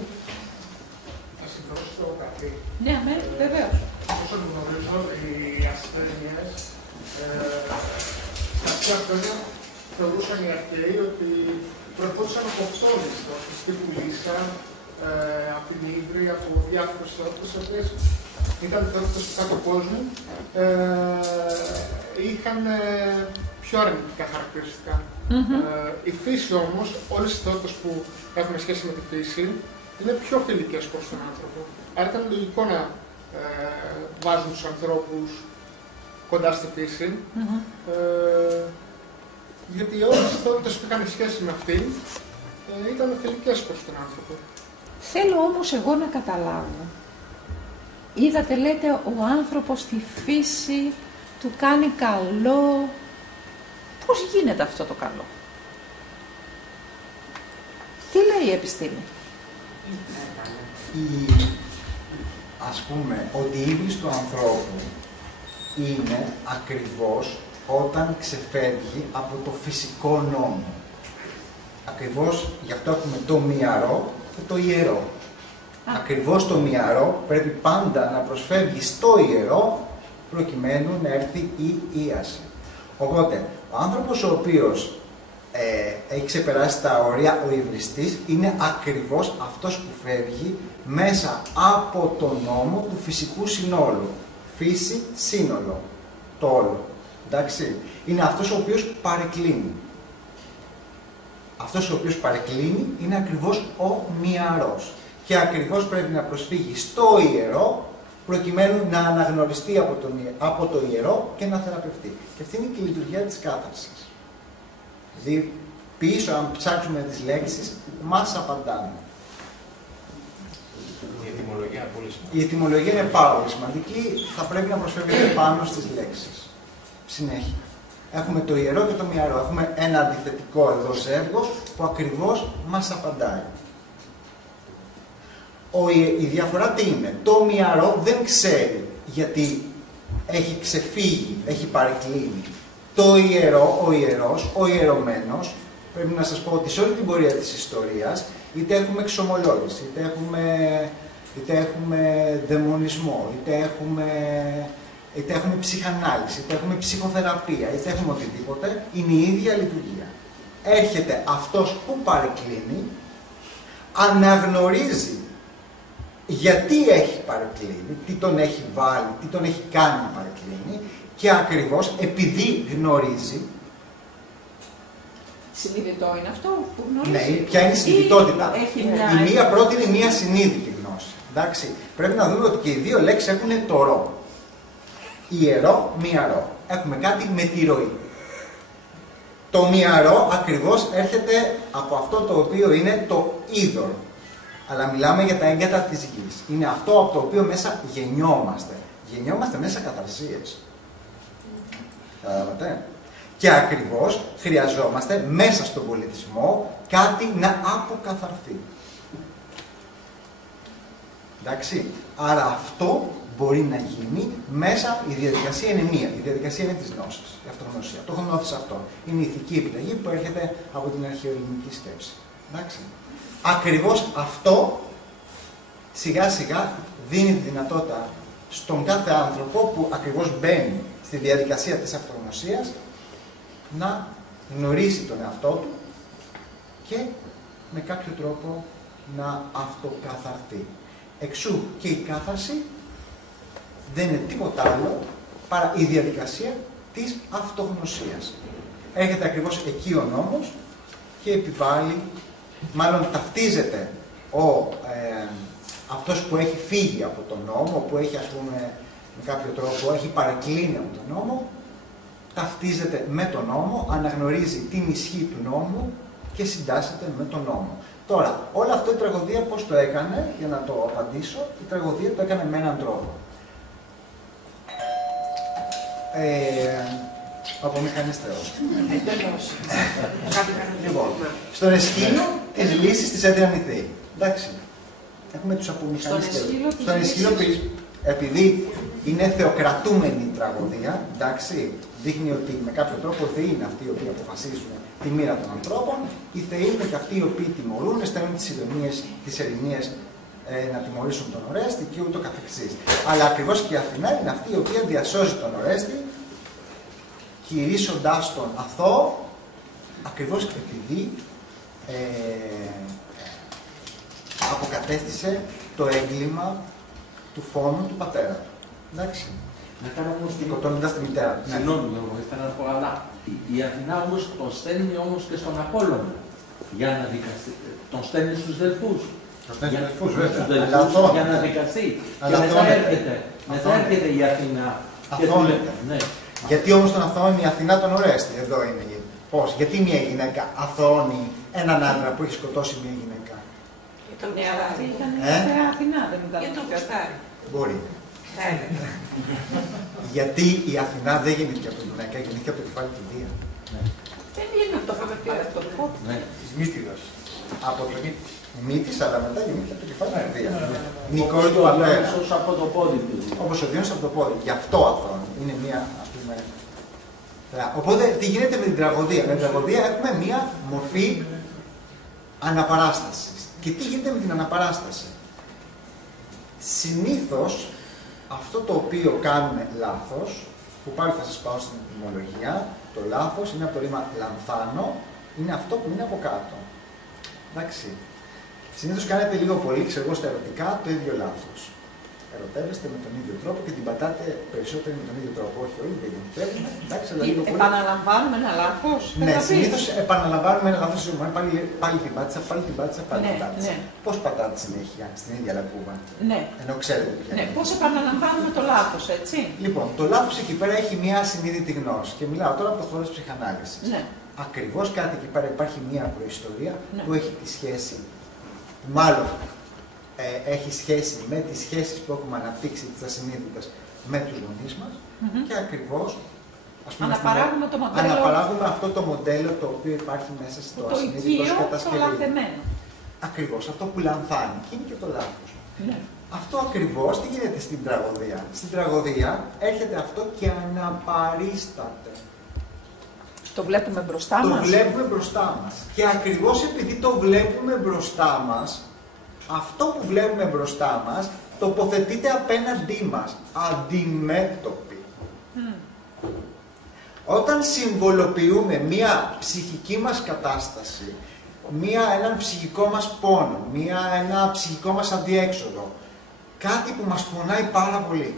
Θα συμπληρώσω κάτι. Ναι, βεβαίως. Όσο γνωρίζω, οι ασθένειες στα αρχαία χρόνια θεωρούσαν οι αρχαίοι ότι προερχόντουσαν από πτώμες, τύπου Λύσσα, από την Ύβρη, από διάφορες θεότητες, οι οποίες ήταν θεότητες του κάτω κόσμου, είχαν πιο αρνητικά χαρακτηριστικά. Η φύση όμως, όλες οι θεότητες που έχουν σχέση με τη φύση, είναι πιο φιλικές προς τον άνθρωπο. Άρα ήταν λογικό να βάζουν τους ανθρώπους κοντά στη φύση, γιατί όλες οι θεότητες που είχαν σχέση με αυτήν ήταν φιλικές προς τον άνθρωπο. Θέλω όμως εγώ να καταλάβω. Είδατε, λέτε, ο άνθρωπος στη φύση του κάνει καλό. Πώς γίνεται αυτό το καλό? Τι λέει η επιστήμη? Ας πούμε, ότι η ύβρις του ανθρώπου είναι ακριβώς όταν ξεφεύγει από το φυσικό νόμο. Ακριβώς γι' αυτό έχουμε το μυαρό και το ιερό. Ακριβώς το μυαρό πρέπει πάντα να προσφεύγει στο ιερό προκειμένου να έρθει η ίαση. Οπότε, ο άνθρωπος ο οποίος έχει ξεπεράσει τα όρια, ο υβριστής, είναι ακριβώς αυτός που φεύγει μέσα από τον νόμο του φυσικού συνόλου. Φύση, σύνολο. Το όλο. Εντάξει. Είναι αυτός ο οποίος παρεκκλίνει. Αυτός ο οποίος παρεκκλίνει είναι ακριβώς ο μυαρός. Και ακριβώς πρέπει να προσφύγει στο ιερό προκειμένου να αναγνωριστεί από το ιερό και να θεραπευτεί. Και αυτή είναι και η λειτουργία της κάθαρσης. Δηλαδή, πίσω, αν ψάξουμε τις λέξεις, μας απαντάνε. Η ετυμολογία είναι πολύ σημαντική. Η ετυμολογία είναι πάρα πολύ σημαντική. Θα πρέπει να προσφεύγεται πάνω στις λέξεις. Συνέχεια. Έχουμε το ιερό και το μυαρό. Έχουμε ένα αντιθετικό εδώ ζεύγος που ακριβώς μας απαντάει. Η διαφορά τι είναι? Το μυαρό δεν ξέρει γιατί έχει ξεφύγει, έχει παρεκκλίνει. Το ιερό, ο ιερός, ο ιερωμένος, πρέπει να σας πω ότι σε όλη την πορεία της ιστορίας, είτε έχουμε εξομολόγηση, είτε έχουμε δαιμονισμό, είτε έχουμε ψυχανάλυση, είτε έχουμε ψυχοθεραπεία, είτε έχουμε οτιδήποτε, είναι η ίδια λειτουργία. Έρχεται αυτός που παρεκκλίνει, αναγνωρίζει γιατί έχει παρεκκλίνει, τι τον έχει βάλει, τι τον έχει κάνει να παρεκκλίνει και ακριβώς επειδή γνωρίζει. Συνειδητό είναι αυτό που γνωρίζει? Ναι, ποια είναι η συνειδητότητα? Η μία πρώτη είναι μία συνείδητη γνώση. Εντάξει. Πρέπει να δούμε ότι και οι δύο λέξεις έχουν το ρο. Ιερό, μυαρό. Έχουμε κάτι με τη ροή. Το μυαρό ακριβώς έρχεται από αυτό το οποίο είναι το είδωρ. Αλλά μιλάμε για τα έγκατα της γης. Είναι αυτό από το οποίο μέσα γεννιόμαστε. Γεννιόμαστε μέσα καθαρσίες. Καταλάβατε? Και ακριβώς χρειαζόμαστε μέσα στον πολιτισμό κάτι να αποκαθαρθεί. Εντάξει. Άρα αυτό μπορεί να γίνει μέσα, η διαδικασία είναι μία. Η διαδικασία είναι της γνώσης, η αυτογνωσία. Το γνώθεις αυτό. Είναι η ηθική επιλογή που έρχεται από την αρχαιοελληνική σκέψη. Εντάξει. Ακριβώς αυτό σιγά σιγά δίνει τη δυνατότητα στον κάθε άνθρωπο που ακριβώς μπαίνει στη διαδικασία της αυτογνωσίας να γνωρίσει τον εαυτό του και με κάποιο τρόπο να αυτοκαθαρθεί. Εξού και η κάθαρση δεν είναι τίποτα άλλο παρά η διαδικασία της αυτογνωσίας. Έρχεται ακριβώς εκεί ο νόμος και επιβάλλει, μάλλον ταυτίζεται αυτός που έχει φύγει από τον νόμο, που έχει, ας πούμε, με κάποιο τρόπο έχει παρεκκλίνει από τον νόμο, ταυτίζεται με τον νόμο, αναγνωρίζει την ισχύ του νόμου και συντάσσεται με τον νόμο. Τώρα, όλο αυτό η τραγωδία πώς το έκανε, για να το απαντήσω, η τραγωδία το έκανε με έναν τρόπο. Από μηχανής Θεός. Λοιπόν, στον Εσχύλο της λύσης της έδρανη Θεή. Εντάξει. Έχουμε τους απομηχανείς Θεούς. Στον Εσχύλο, επειδή είναι θεοκρατούμενη η τραγωδία, εντάξει, δείχνει ότι με κάποιο τρόπο οι θεοί είναι αυτοί οι οποίοι αποφασίζουν τη μοίρα των ανθρώπων, οι θεοί είναι και αυτοί οι οποίοι τιμωρούν, στέλνουν τις Ιδονίες, τις Ελληνίες να τιμωρήσουν τον Ορέστη και ούτω καθεξής. Αλλά ακριβώς και η Αθηνά είναι αυτή η οποία διασώζει τον Ορέστη, κηρύσσοντάς τον αθώο, ακριβώς επειδή αποκατέστησε το έγκλημα του φόνου του πατέρα του. Εντάξει. Να κάνω όμως σκοτώνοντας τη μητέρα του. Συγγνώμη, ήθελα να πω, αλλά η Αθηνά όμως τον στέλνει όμως και στον Απόλλωνα για να δικαστεί. Τον στέλνει στους Δελφούς. Τον στέλνει στους Δελφούς, βέβαια. Για να δικαστεί. Και μετά έρχεται η Αθηνά. Αθώνεται. Ναι. Γιατί όμως τον αθώνει η Αθηνά τον Ορέστη? Εδώ είναι. Πώς? Γιατί μια γυναίκα αθώνει έναν άντρα που έχει σκοτώσει μια γυναίκα? Ήταν μια Αθηνά, δεν ήταν? Για το Καστάρι. Μπορεί. Γιατί η Αθηνά δεν γεννήθηκε από τη γυναίκα, γεννήθηκε από το κεφάλι του Δία. Δεν είναι αυτό, είχαμε πει αυτό. Της Μύτιδας. Από το Μύτης, αλλά μετά γεννήθηκε από το κεφάλι του Δία. Νικόλ του πατέρα. Όπως από το πόδι του. Όπως ο Διόνυσος από το πόδι. Γι' αυτό αθώνει. Είναι μια, ας πούμε. Οπότε τι γίνεται με την τραγωδία? Με την τραγωδία έχουμε μια μορφή αναπαράστασης. Και τι γίνεται με την αναπαράσταση? Συνήθως αυτό το οποίο κάνουμε λάθος, που πάλι θα σας πάω στην ετυμολογία, το λάθος είναι από το ρήμα λανθάνω, είναι αυτό που είναι από κάτω. Εντάξει. Συνήθως κάνετε λίγο πολύ, ξέρω εγώ, στα ερωτικά το ίδιο λάθος. Ερωτεύεστε με τον ίδιο τρόπο και την πατάτε περισσότερο με τον ίδιο τρόπο. Όχι όλοι, δεν επιτρέπουμε. Εντάξει, αλλά λίγο πολύ. Επαναλαμβάνουμε ένα λάθος. Ναι, συνήθως επαναλαμβάνουμε ένα λάθος. Πάλι την πάτησα, πάλι την πάτησα, πάλι την πάτησα. Πώς πατάτε συνέχεια στην ίδια λακκούβα? Ναι. Ενώ ξέρετε ποια είναι. Ναι, πώς επαναλαμβάνουμε το λάθος, έτσι. Λοιπόν, το λάθος εκεί πέρα έχει μια ασυνείδητη γνώση. Και μιλάω τώρα από το χώρο της ψυχανάλυσης. Ναι. Ακριβώς κάτι εκεί πέρα υπάρχει μια προϊστορία που έχει τη σχέση, μάλλον έχει σχέση με τις σχέσεις που έχουμε αναπτύξει τις ασυνείδητες με τους γονείς μας και ακριβώς αναπαράγουμε το μοντέλο. Αναπαράγουμε αυτό το μοντέλο το οποίο υπάρχει μέσα στο ασυνείδητο ως κατασκευή. Το λαθεμένο. Ακριβώς, αυτό που λανθάνει και είναι και το λάθος. Ναι. Αυτό ακριβώς τι γίνεται στην τραγωδία? Στην τραγωδία έρχεται αυτό και αναπαρίσταται. Το βλέπουμε μπροστά μας. Το βλέπουμε μπροστά μας. Και ακριβώς επειδή το βλέπουμε μπροστά μας, αυτό που βλέπουμε μπροστά μας τοποθετείται απέναντί μας, αντιμέτωποι. Όταν συμβολοποιούμε μία ψυχική μας κατάσταση, έναν ψυχικό μας πόνο, ένα ψυχικό μας αντιέξοδο, κάτι που μας πονάει πάρα πολύ,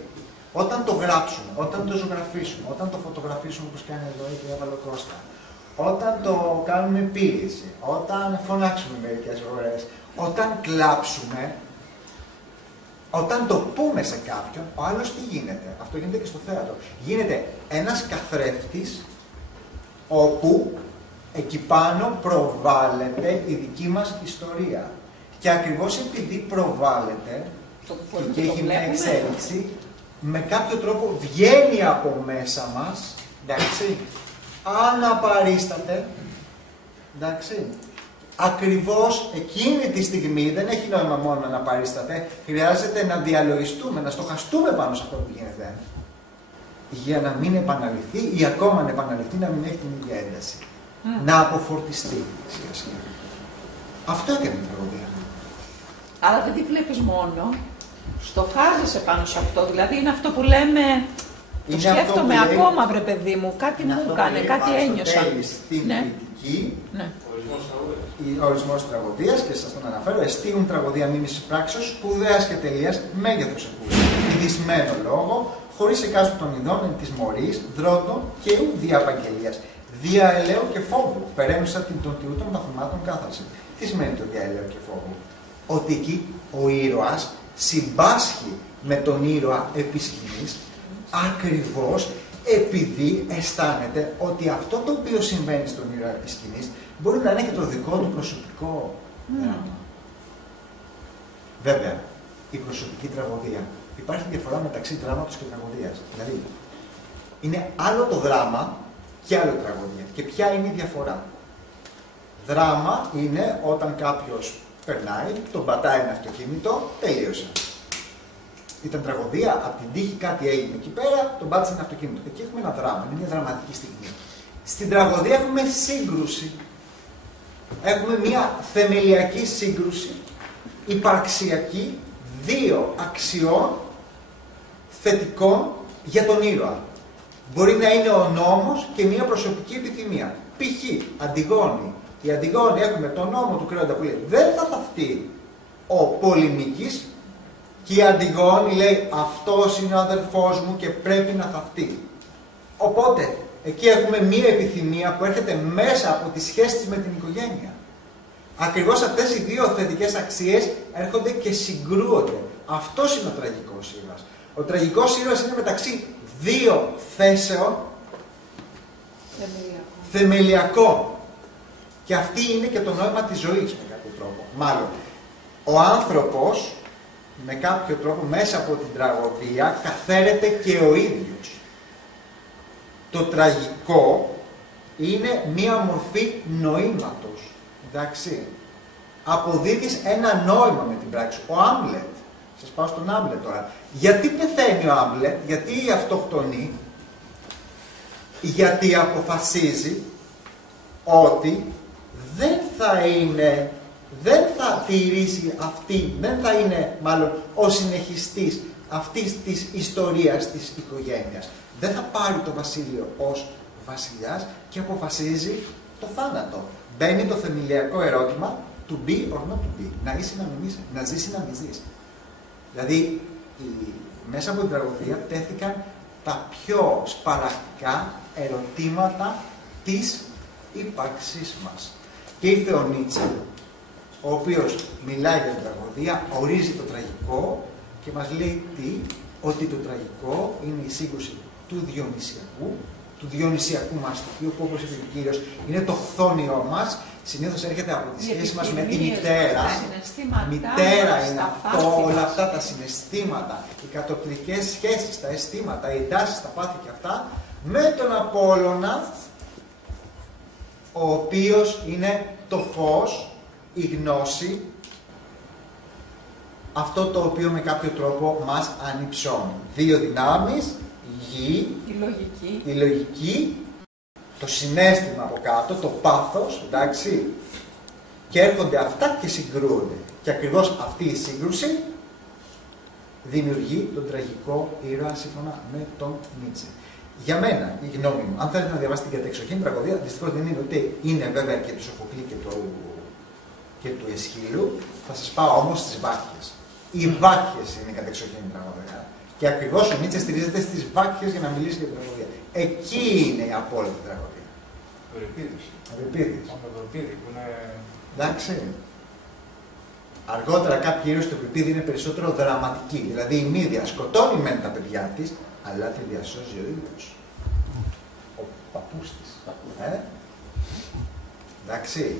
όταν το γράψουμε, όταν το ζωγραφίσουμε, όταν το φωτογραφίσουμε όπως κάνει εδώ η κυρία Βαλοκώστα, όταν το κάνουμε ποίηση, όταν φωνάξουμε μερικές φορές, όταν κλάψουμε, όταν το πούμε σε κάποιον, ο άλλος τι γίνεται? Αυτό γίνεται και στο θέατρο. Γίνεται ένας καθρέφτης όπου εκεί πάνω προβάλλεται η δική μας ιστορία. Και ακριβώς επειδή προβάλλεται και έχει μια εξέλιξη, με κάποιο τρόπο βγαίνει από μέσα μας, εντάξει, αναπαρίσταται, εντάξει. Ακριβώς εκείνη τη στιγμή δεν έχει νόημα μόνο να παρίσταται, χρειάζεται να διαλογιστούμε, να στοχαστούμε πάνω σε αυτό που γίνεται, για να μην επαναληφθεί ή ακόμα να επαναληφθεί να μην έχει την ίδια ένταση. Να αποφορτιστεί σιγά σιγά. Αυτό έκανε την τραγωδία. Αλλά δεν τη βλέπεις μόνο, στοχάζεσαι πάνω σε αυτό, δηλαδή είναι αυτό που λέμε, το σκέφτομαι ακόμα βρε παιδί μου, κάτι μου έκανε, κάτι ένιωσα. Στην κριτική, ο ορισμός της τραγωδίας, και σας τον αναφέρω, εστίουν τραγωδία μίμησης πράξεως, σπουδαίας και τελείας, μέγεθος εκούση, ειδισμένο λόγο, χωρίς εκάστο των ειδών εν της μορής, δρόντων και ου διαπαγγελίας, δια ελαίου και φόβου, περαίνουσα των τιούτων βαθμάτων κάθαρση. Τι σημαίνει το δια ελαίου και φόβου? Ότι εκεί ο ήρωας συμπάσχει με τον ήρωα επί σκηνής, ακριβώς επειδή αισθάνεται ότι αυτό το οποίο συμβαίνει στον ήρωα επί σκηνής μπορεί να είναι και το δικό του προσωπικό δράμα. Βέβαια, η προσωπική τραγωδία. Υπάρχει διαφορά μεταξύ δράματος και τραγωδίας. Δηλαδή, είναι άλλο το δράμα και άλλο η τραγωδία. Και ποια είναι η διαφορά? Δράμα είναι όταν κάποιος περνάει, τον πατάει ένα αυτοκίνητο, τελείωσε. Ήταν τραγωδία, από την τύχη κάτι έγινε εκεί πέρα, τον πάτησε ένα αυτοκίνητο. Εκεί έχουμε ένα δράμα, είναι μια δραματική στιγμή. Στην τραγωδία έχουμε σύγκρουση. Έχουμε μια θεμελιακή σύγκρουση, υπαρξιακή, δύο αξιών θετικών για τον ήρωα. Μπορεί να είναι ο νόμος και μια προσωπική επιθυμία. Π.χ. Αντιγόνη. Η Αντιγόνη έχουμε τον νόμο του Κρέοντα που λέει δεν θα θαυτεί ο Πολυνίκης, και η Αντιγόνη λέει αυτός είναι ο αδερφός μου και πρέπει να θαυτεί. Οπότε εκεί έχουμε μία επιθυμία που έρχεται μέσα από τις σχέσεις με την οικογένεια. Ακριβώς αυτές οι δύο θετικές αξίες έρχονται και συγκρούονται. Αυτός είναι ο τραγικός ήρωας. Ο τραγικός ήρωας είναι μεταξύ δύο θέσεων θεμελιακών. Και αυτή είναι και το νόημα της ζωής με κάποιο τρόπο. Μάλλον, ο άνθρωπος με κάποιο τρόπο μέσα από την τραγωδία καθαίρεται και ο ίδιος. Το τραγικό είναι μία μορφή νοήματος. Εντάξει. Αποδίδεις ένα νόημα με την πράξη. Ο Άμλετ. Σας πάω στον Άμλετ τώρα. Γιατί πεθαίνει ο Άμλετ? Γιατί αυτοκτονεί? Γιατί αποφασίζει ότι δεν θα είναι δεν θα τηρήσει αυτή, δεν θα είναι μάλλον ο συνεχιστής αυτής της ιστορίας της οικογένειας. Δεν θα πάρει το βασίλειο ως βασιλιάς και αποφασίζει το θάνατο. Μπαίνει το θεμελιακό ερώτημα to be or not to be. Να είσαι να μην είσαι, να ζήσει να μην ζήσει. Δηλαδή, μέσα από την τραγωδία τέθηκαν τα πιο σπαρακτικά ερωτήματα της ύπαρξής μας. Και ήρθε ο Νίτσε, ο οποίος μιλάει για την τραγωδία, ορίζει το τραγικό και μας λέει ότι το τραγικό είναι η σύγκρουση του διονυσιακού μας στοιχείου, που όπως είπε ο κύριος, είναι το χθόνιό μας, συνήθως έρχεται από τη σχέση μας με τη μητέρα. Μητέρα είναι αυτό, όλα αυτά τα συναισθήματα, οι κατοπτρικές σχέσεις, τα αισθήματα, οι εντάσεις, τα πάθη και αυτά, με τον Απόλλωνα, ο οποίος είναι το φως, η γνώση, αυτό το οποίο με κάποιο τρόπο μας ανυψώνει. Δύο δυνάμεις, η γη, η λογική, το συναίσθημα από κάτω, το πάθος, εντάξει, και έρχονται αυτά και συγκρούονται. Και ακριβώς αυτή η σύγκρουση δημιουργεί τον τραγικό ήρωα σύμφωνα με τον Νίτσε. Για μένα, η γνώμη μου, αν θέλετε να διαβάσετε την κατεξοχήν τραγωδία, δυστυχώς δεν είναι ούτε είναι βέβαια και του Σοφοκλή και του Εσχύλου, θα σας πάω όμως στις Βάκχες. Οι Βάκχες είναι η κατεξοχήν τραγωδία. Και ακριβώς ο Νίτσε στηρίζεται στις Βάκχες για να μιλήσει για την τραγωδία. Εκεί είναι η απόλυτη τραγωδία. Ευρυπίδης. που είναι... Εντάξει. Αργότερα κάποιοι ήρωες του Ευρυπίδη είναι περισσότερο δραματικοί. Δηλαδή η Μύδια σκοτώνει μεν τα παιδιά της, αλλά τη διασώζει ο ίδιος. Ο παππούς της. Εντάξει.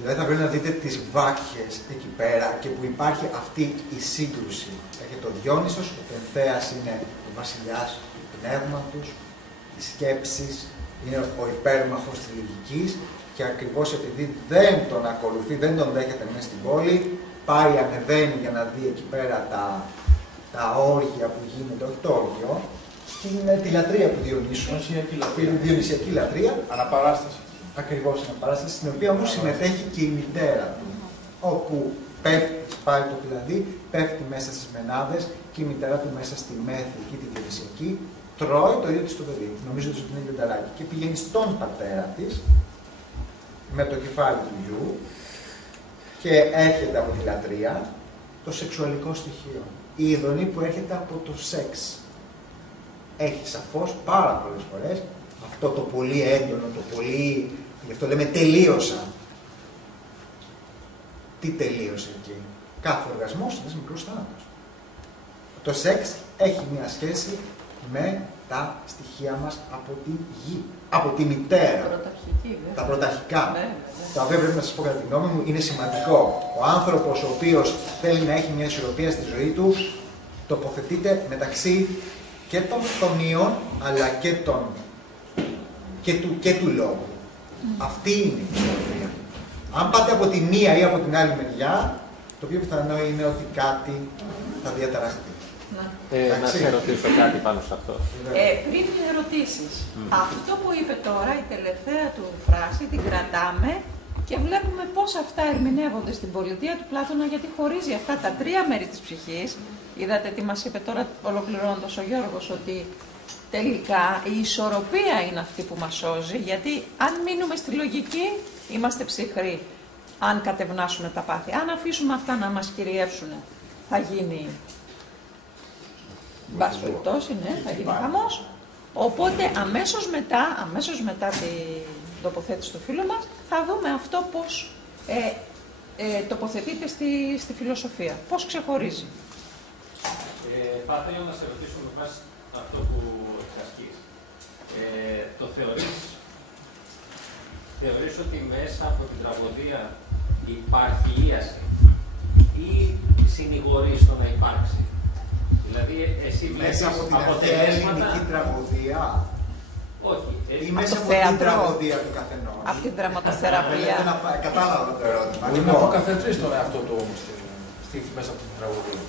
Δηλαδή θα πρέπει να δείτε τις Βάκχες εκεί πέρα και που υπάρχει αυτή η σύγκρουση. Έχετε ο Διόνυσος, ο Πενθέας είναι ο βασιλιάς του πνεύματος, της σκέψης, είναι ο υπέρμαχος της λογικής και ακριβώς επειδή δεν τον ακολουθεί, δεν τον δέχεται μέσα στην πόλη, πάει, ανεβαίνει για να δει εκεί πέρα τα όργια που γίνεται, όχι το όργιο, τη λατρεία του Διονύσου, διονυσιακή λατρεία. Αναπαράσταση. Ακριβώς είναι παράσταση, στην οποία όμως συμμετέχει και η μητέρα του. Όπου πέφτει, σπάει το κλαδί, πέφτει μέσα στις μενάδες και η μητέρα του μέσα στη μέθη εκεί τη διονυσιακή, τρώει το ίδιο της το παιδί. Νομίζω ότι είναι λιονταράκι και πηγαίνει στον πατέρα της με το κεφάλι του γιου και έρχεται από τη λατρεία το σεξουαλικό στοιχείο. Η ειδονή που έρχεται από το σεξ. Έχει σαφώς πάρα πολλές φορές αυτό το πολύ έντονο, το πολύ, γι' αυτό λέμε τελείωσα. Τι τελείωσε εκεί? Κάθε οργασμός είναι ένας μικρός θάνατος. Το σεξ έχει μια σχέση με τα στοιχεία μας από τη γη, από τη μητέρα. Τα πρωταρχικά. Τα οποία πρέπει να σας πω κατά τη γνώμη μου είναι σημαντικό. Ο άνθρωπος ο οποίος θέλει να έχει μια ισορροπία στη ζωή του τοποθετείται μεταξύ και των φθονίων αλλά και του λόγου. Αυτή είναι η ισορροπία. Αν πάτε από τη μία ή από την άλλη μεριά, το πιο πιθανό είναι ότι κάτι θα διαταραχθεί. Να σε ρωτήσω κάτι πάνω σε αυτό. Πριν ερωτήσεις, αυτό που είπε τώρα, η τελευταία του φράση, την κρατάμε και βλέπουμε πώς αυτά ερμηνεύονται στην πολιτεία του Πλάτωνα, γιατί χωρίζει αυτά τα τρία μέρη της ψυχής. Είδατε τι μας είπε τώρα ολοκληρώνοντας ο Γιώργος, ότι τελικά η ισορροπία είναι αυτή που μας σώζει, γιατί αν μείνουμε στη λογική είμαστε ψυχροί, αν κατευνάσουμε τα πάθη. Αν αφήσουμε αυτά να μας κυριεύσουν, θα γίνει... Μπας περιπτώσει, ναι, θα γίνει χαμός. Οπότε αμέσως μετά την τοποθέτηση του φίλου μας, θα δούμε αυτό πώς τοποθετείται στη φιλοσοφία, πώς ξεχωρίζει. Θα ήθελα να σε ρωτήσω με βάση αυτό που εξασκείς. Το θεωρείς ότι μέσα από την τραγωδία υπάρχει ίαση ή συνηγορεί στο να υπάρξει? Δηλαδή, εσύ μέσα από την αρχαία ελληνική τραγωδία. Όχι. Ή μέσα από την τραγωδία του καθενός. Από την δραματοθεραπεία. Κατάλαβα το ερώτημα. Μπορεί να αποκαθετρείς τον εαυτό του όμως μέσα από την τραγωδία.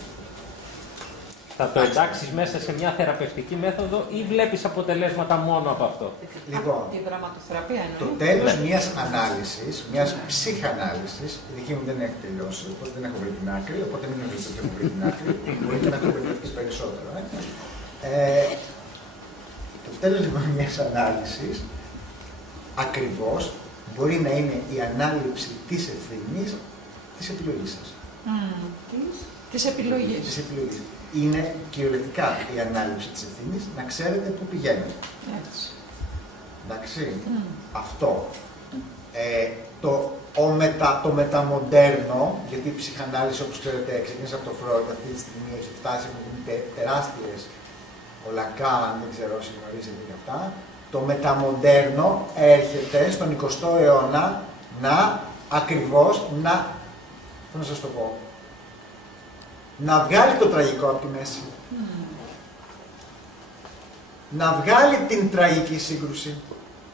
Θα Θα το εντάξεις μέσα σε μια θεραπευτική μέθοδο ή βλέπεις αποτελέσματα μόνο από αυτό? Λοιπόν, η δραματοθεραπεία το εννοεί. τέλος μιας ανάλυσης, μιας ψυχανάλυσης, η δική μου δεν έχει τελειώσει, οπότε δεν έχω βρει την άκρη, οπότε μην νομίζετε ότι έχω βρει την άκρη, μπορείτε να έχω βρει περισσότερο. Το τέλος λοιπόν μιας ανάλυσης, ακριβώς, μπορεί να είναι η ανάληψη της ευθύνης της επιλογής σας. Της επιλογής. Της επιλογής. Είναι κυριολεκτικά η ανάληψη της ευθύνης, να ξέρετε πού πηγαίνετε. Έτσι. Εντάξει, αυτό. Το μεταμοντέρνο, γιατί η ψυχανάλυση, όπως ξέρετε, ξεκίνησε από το Φρόιντ, αυτή τη στιγμή έχει φτάσει με τεράστιες ολακάν, δεν ξέρω όσοι γνωρίζετε και αυτά. Το μεταμοντέρνο έρχεται στον 20ο αιώνα ακριβώς πώς να σας το πω, να βγάλει το τραγικό από τη μέση. Να βγάλει την τραγική σύγκρουση.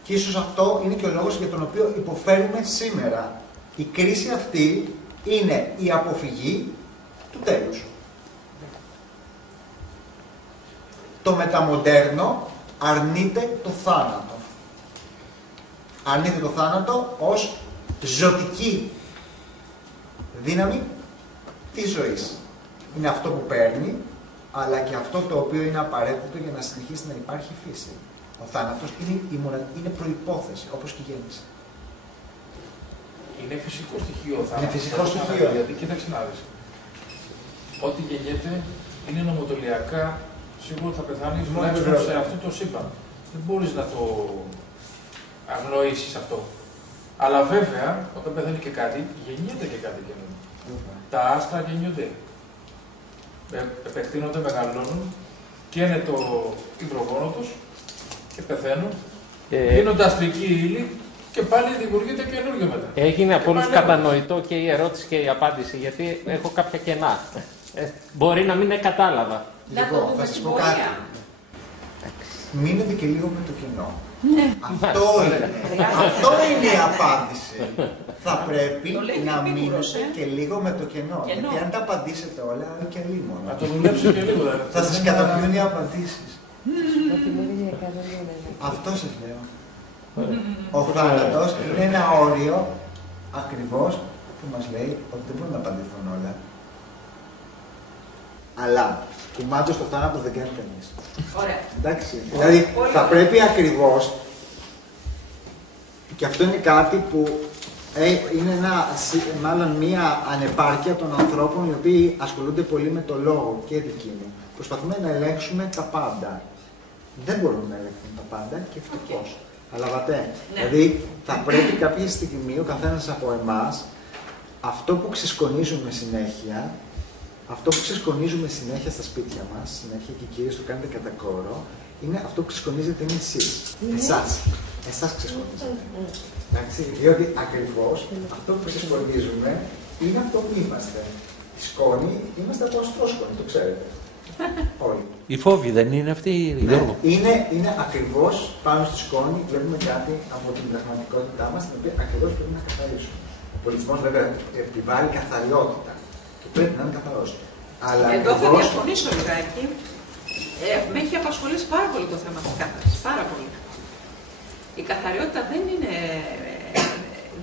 Και ίσως αυτό είναι και ο λόγος για τον οποίο υποφέρουμε σήμερα. Η κρίση αυτή είναι η αποφυγή του τέλους. Το μεταμοντέρνο αρνείται το θάνατο. Αρνείται το θάνατο ως ζωτική δύναμη της ζωής. Είναι αυτό που παίρνει, αλλά και αυτό το οποίο είναι απαραίτητο για να συνεχίσει να υπάρχει φύση. Ο θάνατος είναι προϋπόθεση, όπως και η γέννηση. Είναι φυσικό στοιχείο ο θάνατος. Είναι φυσικό στοιχείο. Γιατί κοίταξε να δεις. Ό,τι γεννιέται είναι νομοτελειακά, σίγουρα θα πεθάνει τουλάχιστον σε αυτό το σύμπαν. Δεν μπορείς να το αγνοήσεις αυτό. Αλλά βέβαια, όταν πεθαίνει και κάτι, γεννιέται και κάτι καινούργιο. Τα άστρα γεννιούνται. Επεκτείνονται, μεγαλώνουν, καίνε το υδρογόνο τους και πεθαίνουν. Γίνονται αστρικοί ύλη και πάλι δημιουργείται καινούργιο μετά. Έγινε από όλους κατανοητό και η ερώτηση και η απάντηση, γιατί έχω κάποια κενά. Μπορεί να μην κατάλαβα. Λοιπόν, θα σας πω κάτι. Μείνετε και λίγο με το κενό. Ναι. Αυτό είναι η απάντηση. Θα πρέπει να μείνετε και λίγο με το κενό. Γιατί αν τα απαντήσετε όλα, είναι και λίγο. Να το δουλέψω και λίγο. Θα σας καταπλούν οι απαντήσεις. Αυτό σας λέω. Ο θάνατος είναι ένα όριο ακριβώς που μας λέει ότι δεν μπορούν να απαντηθούν όλα. Αλλά κουμάντο στο θάνατο δεν κάνει κανείς. Ωραία. Εντάξει. Δηλαδή θα πρέπει ακριβώς, και αυτό είναι κάτι που είναι μάλλον μία ανεπάρκεια των ανθρώπων οι οποίοι ασχολούνται πολύ με το λόγο και δική μου. Προσπαθούμε να ελέγξουμε τα πάντα. Δεν μπορούμε να ελέγξουμε τα πάντα και ευτυχώς. Καταλαβαίνετε. Ναι. Δηλαδή θα πρέπει κάποια στιγμή ο καθένας από εμάς αυτό που ξεσκονίζουμε συνέχεια, στα σπίτια μας, συνέχεια και κυρίως το κάνετε κατά κόρο, είναι αυτό που ξεσκονίζετε είναι εσείς. Εσάς ξεσκονίζετε. Εντάξει, διότι ακριβώς αυτό που ξεσκονίζουμε είναι αυτό που είμαστε. Η σκόνη, είμαστε από αστρόσκονη, το ξέρετε. Όλοι. Οι φόβοι δεν είναι αυτοί, Γιώργο? Είναι ακριβώς πάνω στη σκόνη, βλέπουμε κάτι από την πραγματικότητά μας, την οποία ακριβώς πρέπει να καθαρίσουμε. Ο πολιτισμός βέβαια επιβάλλει καθαριότητα και πρέπει να είναι καθαρός. Αλλά εδώ θα διαφωνήσω λιγάκι. Με έχει απασχολήσει πάρα πολύ το θέμα της κάθαρσης. Πάρα πολύ. Η καθαριότητα δεν είναι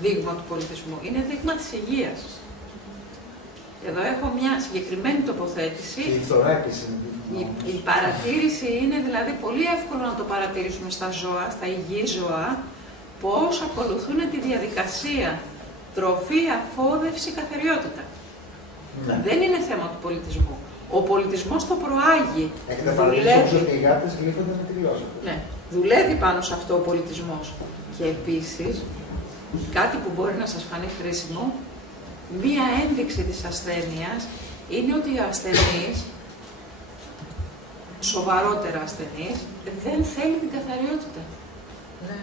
δείγμα του πολιτισμού, είναι δείγμα της υγείας. Εδώ έχω μια συγκεκριμένη τοποθέτηση. Η παρατήρηση είναι δηλαδή πολύ εύκολο να το παρατηρήσουμε στα ζώα, στα υγιή ζώα, πώς ακολουθούν τη διαδικασία τροφή, αφόδευση, καθαριότητα. Ναι. Δεν είναι θέμα του πολιτισμού. Ο πολιτισμός το προάγει. Δουλεύει πάνω σε αυτό ο πολιτισμός. Και επίσης, κάτι που μπορεί να σας φανεί χρήσιμο, μία ένδειξη της ασθένειας είναι ότι οι ασθενείς, σοβαρότερα ασθενείς, δεν θέλει την καθαριότητα. Ναι.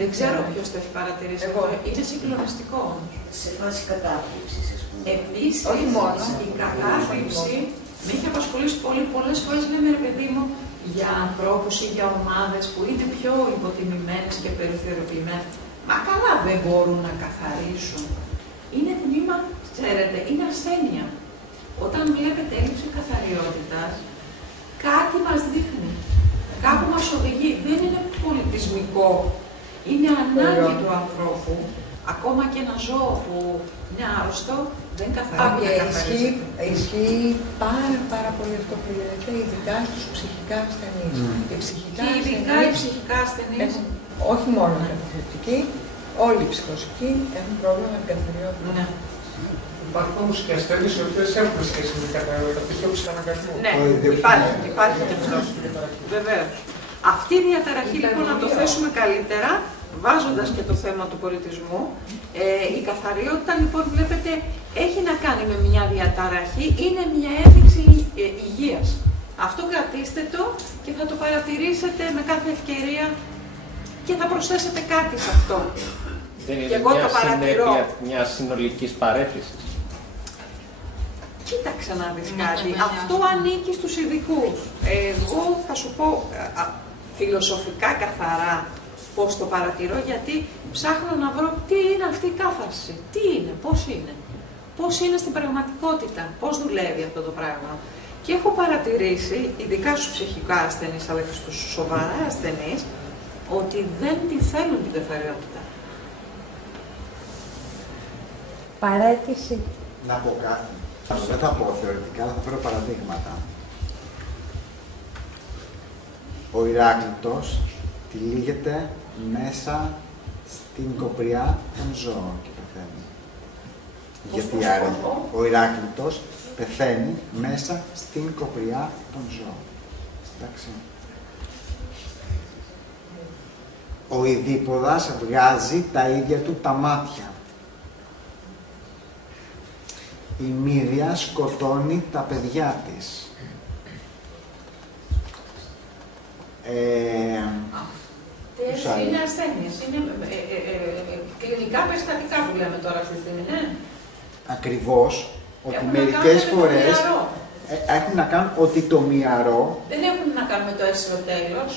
Δεν ξέρω ποιος το έχει παρατηρήσει. Είναι συγκλονιστικό όμως. Σε φάση κατάθλιψης, ας πούμε. Επίσης, όχι μόνο, η κατάθλιψη με έχει απασχολήσει πολύ. Πολλές φορές λέμε, ρε παιδί μου, για ανθρώπους ή για ομάδες που είναι πιο υποτιμημένες και περιθωριοποιημένες. Μα καλά δεν μπορούν να καθαρίσουν. Είναι τμήμα, ξέρετε, είναι ασθένεια. όταν βλέπετε έλλειψη καθαριότητας, κάτι μας δείχνει, κάπου μας οδηγεί. Δεν είναι πολιτισμικό, είναι ανάγκη του ανθρώπου, ακόμα και ένα ζώο που είναι άρρωστο, δεν καθαρίζεται. Ισχύει πάρα πολύ αυτό που λέτε, ειδικά στους ψυχικά ασθενείς. Ειδικά οι ψυχικά ασθενείς. Όχι μόνο οι καταθλιπτικοί, όλοι οι ψυχοσικοί έχουν πρόβλημα με καθαριότητα. Ναι. Υπάρχουν όμως και ασθένειες οι οποίες έχουν σχέση με την καθαριότητα, π.χ. ο ψυχαναγκασμός. Ναι, υπάρχει και αυτό. Βεβαίως. Αυτή η διαταραχή λοιπόν να το θέσουμε καλύτερα, βάζοντας και το θέμα του πολιτισμού. Η καθαριότητα λοιπόν βλέπετε έχει να κάνει με μια διαταραχή, είναι μια ένδειξη υγείας. Αυτό κρατήστε το και θα το παρατηρήσετε με κάθε ευκαιρία και θα προσθέσετε κάτι σε αυτό. Δεν είναι και εγώ μια το παρατηρώ. Μια συνολικής παρέκκλησης. Κοίταξε να δεις κάτι. Αυτό ανήκει στους ειδικούς. Εγώ θα σου πω φιλοσοφικά καθαρά πώς το παρατηρώ, γιατί ψάχνω να βρω τι είναι αυτή η κάθαρση. Τι είναι, πώς είναι στην πραγματικότητα, πώς δουλεύει αυτό το πράγμα. Και έχω παρατηρήσει, ειδικά στους ψυχικά ασθενείς, αλλά και στους σοβαρά ασθενείς, ότι δεν τη θέλουν την καθαριότητα. Παρέτηση. Να πω κάτι. Δεν θα πω θεωρητικά, αλλά θα φέρω παραδείγματα. Ο Ηράκλειτος τυλίγεται μέσα στην κοπριά των ζώων και πεθαίνει. Γιατί ο Ηράκλειτος πεθαίνει μέσα στην κοπριά των ζώων. Εντάξει. Ο Ιδίποδας βγάζει τα ίδια του τα μάτια. Η Μύδια σκοτώνει τα παιδιά της. Είναι ασθένειες, είναι κλινικά περιστατικά που λέμε τώρα αυτή τη στιγμή, ναι. Ακριβώς, ότι μερικές φορές έχουν να κάνουν ότι το μυαρό... Δεν έχουν να κάνουν με το αίσιο τέλος.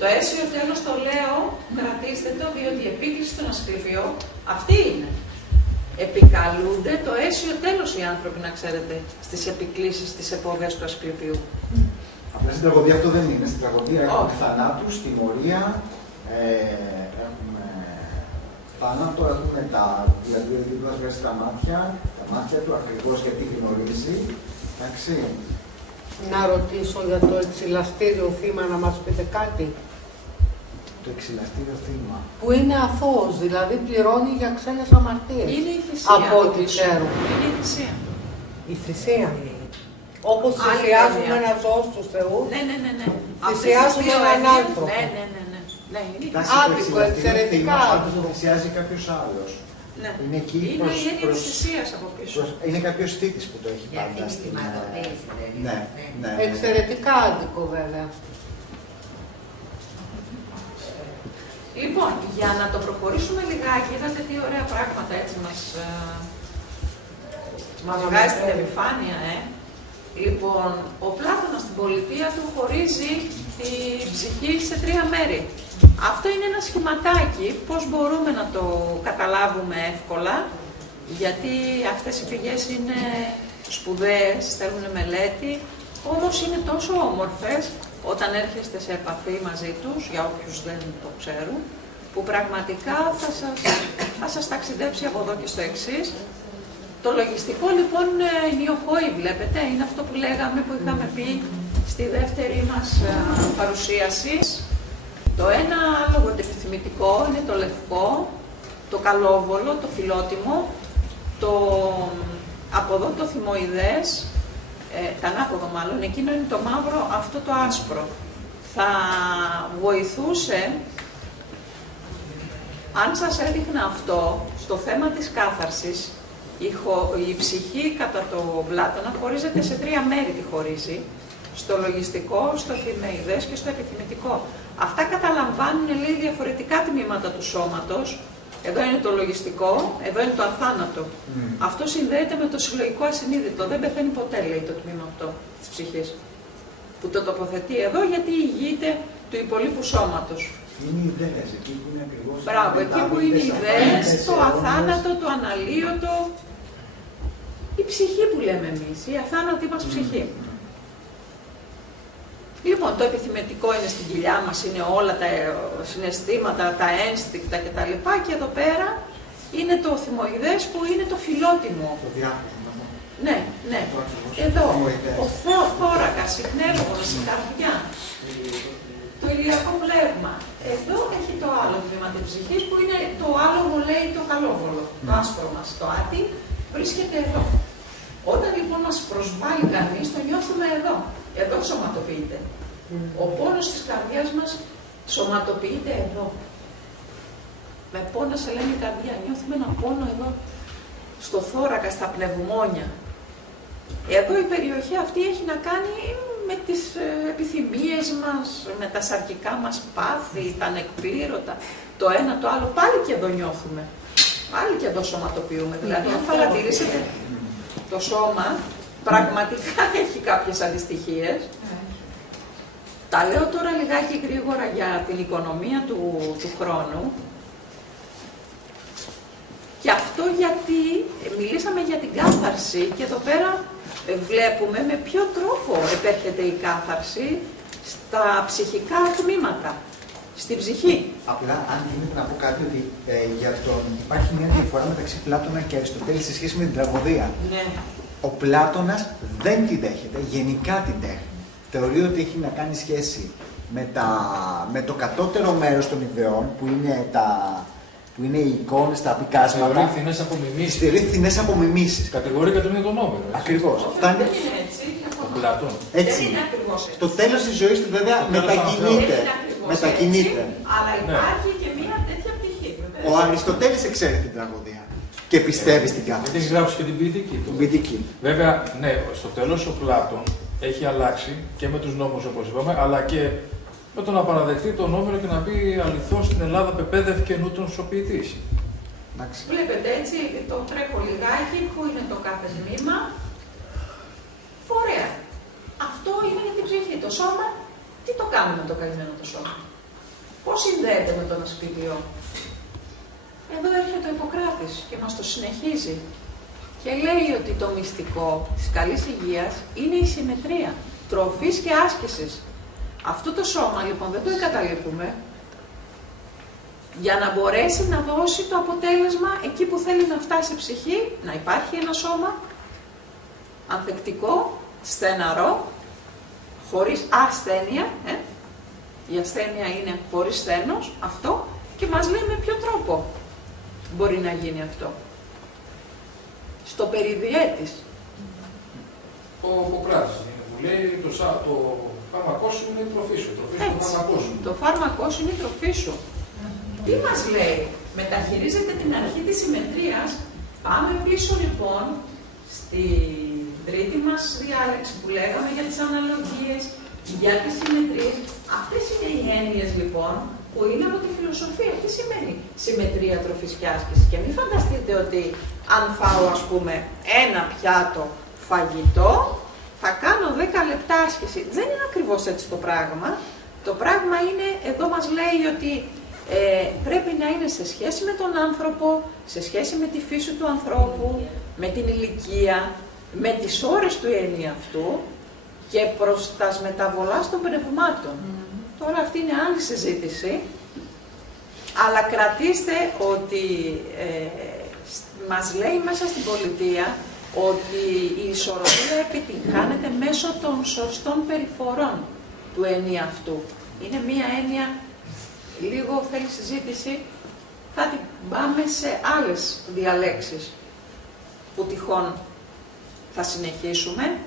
Το αίσιο τέλος το λέω, κρατήστε το, διότι η επίκληση στον Ασκληπιό αυτή είναι. Επικαλούνται το αίσιο τέλος οι άνθρωποι, να ξέρετε, στις επικλήσεις της επώδειας του Ασκληπιού. Απλά στην τραγωδία αυτό δεν είναι. Στην τραγωδία έχουμε θανάτους, τιμωρία, έχουμε θάνατο, έχουμε δηλαδή ο Δίπλας βγάζει τα μάτια του ακριβώς γιατί γνωρίζει. Εντάξει. Να ρωτήσω για το εξυλαστήριο θύμα, να μας πείτε κάτι. Το εξυλαστήριο θύμα. Που είναι αθώος, δηλαδή πληρώνει για ξένες αμαρτίες. Είναι η θυσία. Από ό,τι ξέρω. Είναι η θυσία. Η θυσία. Όπως θυσιάζουμε ένα ζώο στους θεούς, θυσιάζουμε έναν άνθρωπο. Ναι, άδικο, εξαιρετικά άδικο. Το θυσιάζει κάποιος άλλος. Ναι. Είναι εκεί η έννοια της θυσίας από πίσω. Είναι κάποιος θήτης που το έχει πάντα στην... Ναι. Εξαιρετικά άδικο βέβαια. Λοιπόν, για να το προχωρήσουμε λιγάκι, είδατε τι ωραία πράγματα έτσι μας βγάζει στην επιφάνεια, Λοιπόν, ο Πλάτωνας στην πολιτεία του χωρίζει τη ψυχή σε 3 μέρη. Αυτό είναι ένα σχηματάκι, πώς μπορούμε να το καταλάβουμε εύκολα, γιατί αυτές οι πηγές είναι σπουδαίες, θέλουν μελέτη, όμως είναι τόσο όμορφες όταν έρχεστε σε επαφή μαζί τους, για όποιους δεν το ξέρουν, που πραγματικά θα σας ταξιδέψει από εδώ και στο εξής. Το λογιστικό λοιπόν νιοχόη βλέπετε, είναι αυτό που λέγαμε, που είχαμε πει στη δεύτερη μας παρουσίαση. Το ένα άλογο το επιθυμητικό είναι το λευκό, το καλόβολο, το φιλότιμο, το από εδώ το θυμοειδές, τα ανάποδο μάλλον, εκείνο είναι το μαύρο, αυτό το άσπρο. Θα βοηθούσε, αν σας έδειχνα αυτό, στο θέμα της κάθαρσης, η ψυχή κατά το Πλάτωνα χωρίζεται σε 3 μέρη τη χωρίζει, στο λογιστικό, στο θυμοειδές και στο επιθυμητικό. Αυτά καταλαμβάνουν λίγο διαφορετικά τμήματα του σώματος. Εδώ είναι το λογιστικό, εδώ είναι το αθάνατο. Αυτό συνδέεται με το συλλογικό ασυνείδητο. Δεν πεθαίνει ποτέ, λέει το τμήμα αυτό της ψυχής. Που το τοποθετεί εδώ γιατί ηγείται του υπολείπου σώματος. Είναι οι ιδέες, εκεί που είναι ακριβώς... Μπράβο, εκεί που είναι οι ιδέες, το αθάνατο, το αναλύωτο. η ψυχή που λέμε εμείς, η αθάνατη μας ψυχή. Λοιπόν, το επιθυμητικό είναι στην κοιλιά μας, είναι όλα τα συναισθήματα, τα ένστικτα κτλ. Και εδώ πέρα είναι το θυμοειδές που είναι το φιλότιμο. Το διάφορο. Ναι, ναι. Εδώ, ο θώρακας, η πνεύμονας, η καρδιά, το ηλιακό πνεύμα. Εδώ έχει το άλλο τμήμα της ψυχής που είναι το άλογο, λέει το καλόβολο. Το άσπρο μας, το άτι, βρίσκεται εδώ. Όταν λοιπόν μας προσβάλλει κανείς, το νιώθουμε εδώ. Εδώ σωματοποιείται. Ο πόνος της καρδιάς μας σωματοποιείται εδώ. Με πόνα σε λένε η καρδιά. Νιώθουμε ένα πόνο εδώ, στο θώρακα, στα πνευμόνια. Εδώ η περιοχή αυτή έχει να κάνει με τις επιθυμίες μας, με τα σαρκικά μας πάθη, τα ανεκπλήρωτα, το ένα το άλλο. Πάλι και εδώ νιώθουμε. Πάλι και εδώ σωματοποιούμε. Δηλαδή, αν παρατηρήσετε, το σώμα πραγματικά έχει κάποιες αντιστοιχίες. Τα λέω τώρα λιγάκι γρήγορα για την οικονομία του χρόνου. Και αυτό γιατί μιλήσαμε για την κάθαρση και εδώ πέρα βλέπουμε με ποιο τρόπο επέρχεται η κάθαρση στα ψυχικά τμήματα, στην ψυχή. Απλά, αν γίνεται να πω κάτι, ότι υπάρχει μια διαφορά μεταξύ Πλάτωνα και Αριστοτέλη σε σχέση με την τραγωδία. Ναι. Ο Πλάτωνας δεν τη δέχεται, γενικά την τέχνη. Θεωρεί ότι έχει να κάνει σχέση με το κατώτερο μέρος των ιδεών, που είναι οι εικόνες, τα απικάσματα. Θεωρεί φθηνές απομιμήσεις. Θεωρεί φθηνές απομιμήσεις. Κατηγορεί κατά τον νόμο. Ακριβώς. Δεν είναι έτσι. Ο Πλάτων. Έτσι. Δεν είναι ακριβώς έτσι. Στο τέλος της ζωής του βέβαια μετακινείται. Έτσι, αλλά υπάρχει και μια τέτοια πτυχή. Ο Αριστοτέλης εξέρει την τραγωδία και πιστεύει στην κάθαρση. Γιατί έχει γράψει και την ποιητική. Βέβαια, ναι, στο τέλος ο Πλάτων έχει αλλάξει και με τους νόμους όπως είπαμε, αλλά και με το να παραδεχτεί τον Όμηρο και να πει αληθώς στην Ελλάδα πεπαίδευκε νου τον σωποιητής. Βλέπετε έτσι, το τρέχω λιγάκι, που είναι το κάθε τμήμα. Φορέα. Αυτό είναι για την ψυχή. Το σώμα, τι το κάνουμε το καημένο το σώμα. Πώς συνδέεται με τον ασπίδιό. Εδώ έρχεται ο Ιπποκράτης και μας το συνεχίζει. Και λέει ότι το μυστικό της καλής υγείας είναι η συμμετρία τροφής και άσκησης. Αυτό το σώμα λοιπόν δεν το εγκαταλείπουμε για να μπορέσει να δώσει το αποτέλεσμα εκεί που θέλει να φτάσει η ψυχή, να υπάρχει ένα σώμα ανθεκτικό, στεναρό, χωρίς ασθένεια. Η ασθένεια είναι χωρίς σθένος, αυτό, και μας λέει με ποιο τρόπο μπορεί να γίνει αυτό. Στο περιδιέτης. Ο Ιπποκράτης που λέει το φάρμακό σου είναι η τροφή σου. Το φάρμακό σου είναι η τροφή σου. Τι μας λέει, μεταχειρίζεται την αρχή της συμμετρίας. Πάμε πίσω λοιπόν στην τρίτη μας διάλεξη που λέγαμε για τις αναλογίες, για τις συμμετρίες. Αυτές είναι οι έννοιες λοιπόν που είναι από τη φιλοσοφία. Τι σημαίνει συμμετρία, τροφής και άσκηση. Και μην φανταστείτε ότι αν φάω ας πούμε ένα πιάτο φαγητό, θα κάνω 10 λεπτά άσκηση. Δεν είναι ακριβώς έτσι το πράγμα. Το πράγμα είναι, εδώ μας λέει ότι πρέπει να είναι σε σχέση με τον άνθρωπο, σε σχέση με τη φύση του ανθρώπου, με την ηλικία, με τις ώρες του ενιαυτού και προς τα μεταβολάς των πνευμάτων. Τώρα αυτή είναι άλλη συζήτηση, αλλά κρατήστε ότι μας λέει μέσα στην πολιτεία ότι η ισορροπία επιτυγχάνεται μέσω των σωστών περιφορών του ενιαυτού. Είναι μία έννοια, λίγο θέλει συζήτηση, θα την πάμε σε άλλες διαλέξεις που τυχόν θα συνεχίσουμε.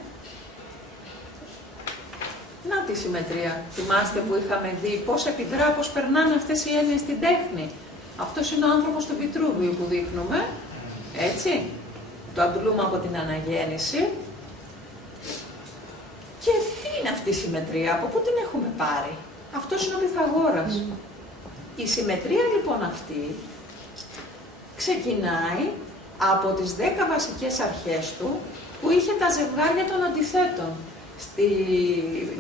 Να τη συμμετρία. Θυμάστε που είχαμε δει πώς επιδρά, πώς περνάνε αυτές οι έννοιες στην τέχνη. Αυτός είναι ο άνθρωπος του Βιτρούβιου που δείχνουμε, έτσι. Το αντλούμε από την αναγέννηση. Και τι είναι αυτή η συμμετρία, από πού την έχουμε πάρει. Αυτός είναι ο Πυθαγόρας. Η συμμετρία λοιπόν αυτή ξεκινάει από τις 10 βασικές αρχές του που είχε τα ζευγάρια των αντιθέτων.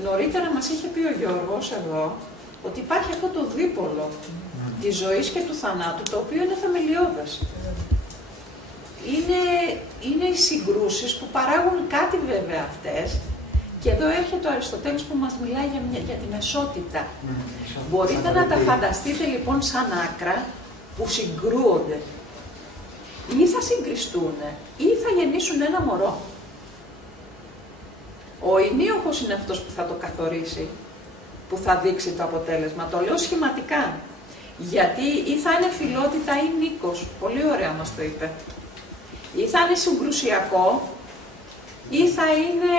Νωρίτερα μας είχε πει ο Γιώργος εδώ ότι υπάρχει αυτό το δίπολο της ζωής και του θανάτου, το οποίο είναι θεμελιώδες. είναι οι συγκρούσεις που παράγουν κάτι βέβαια αυτές. Και εδώ έρχεται ο Αριστοτέλης που μας μιλάει για τη μεσότητα. Μπορείτε να τα φανταστείτε λοιπόν σαν άκρα που συγκρούονται. Ή θα συγκριστούν ή θα γεννήσουν ένα μωρό. Ο ενίοχος είναι αυτός που θα το καθορίσει, που θα δείξει το αποτέλεσμα. Το λέω σχηματικά. Γιατί ή θα είναι φιλότητα ή νίκος. Πολύ ωραία μας το είπε. Ή θα είναι συγκρουσιακό ή θα είναι...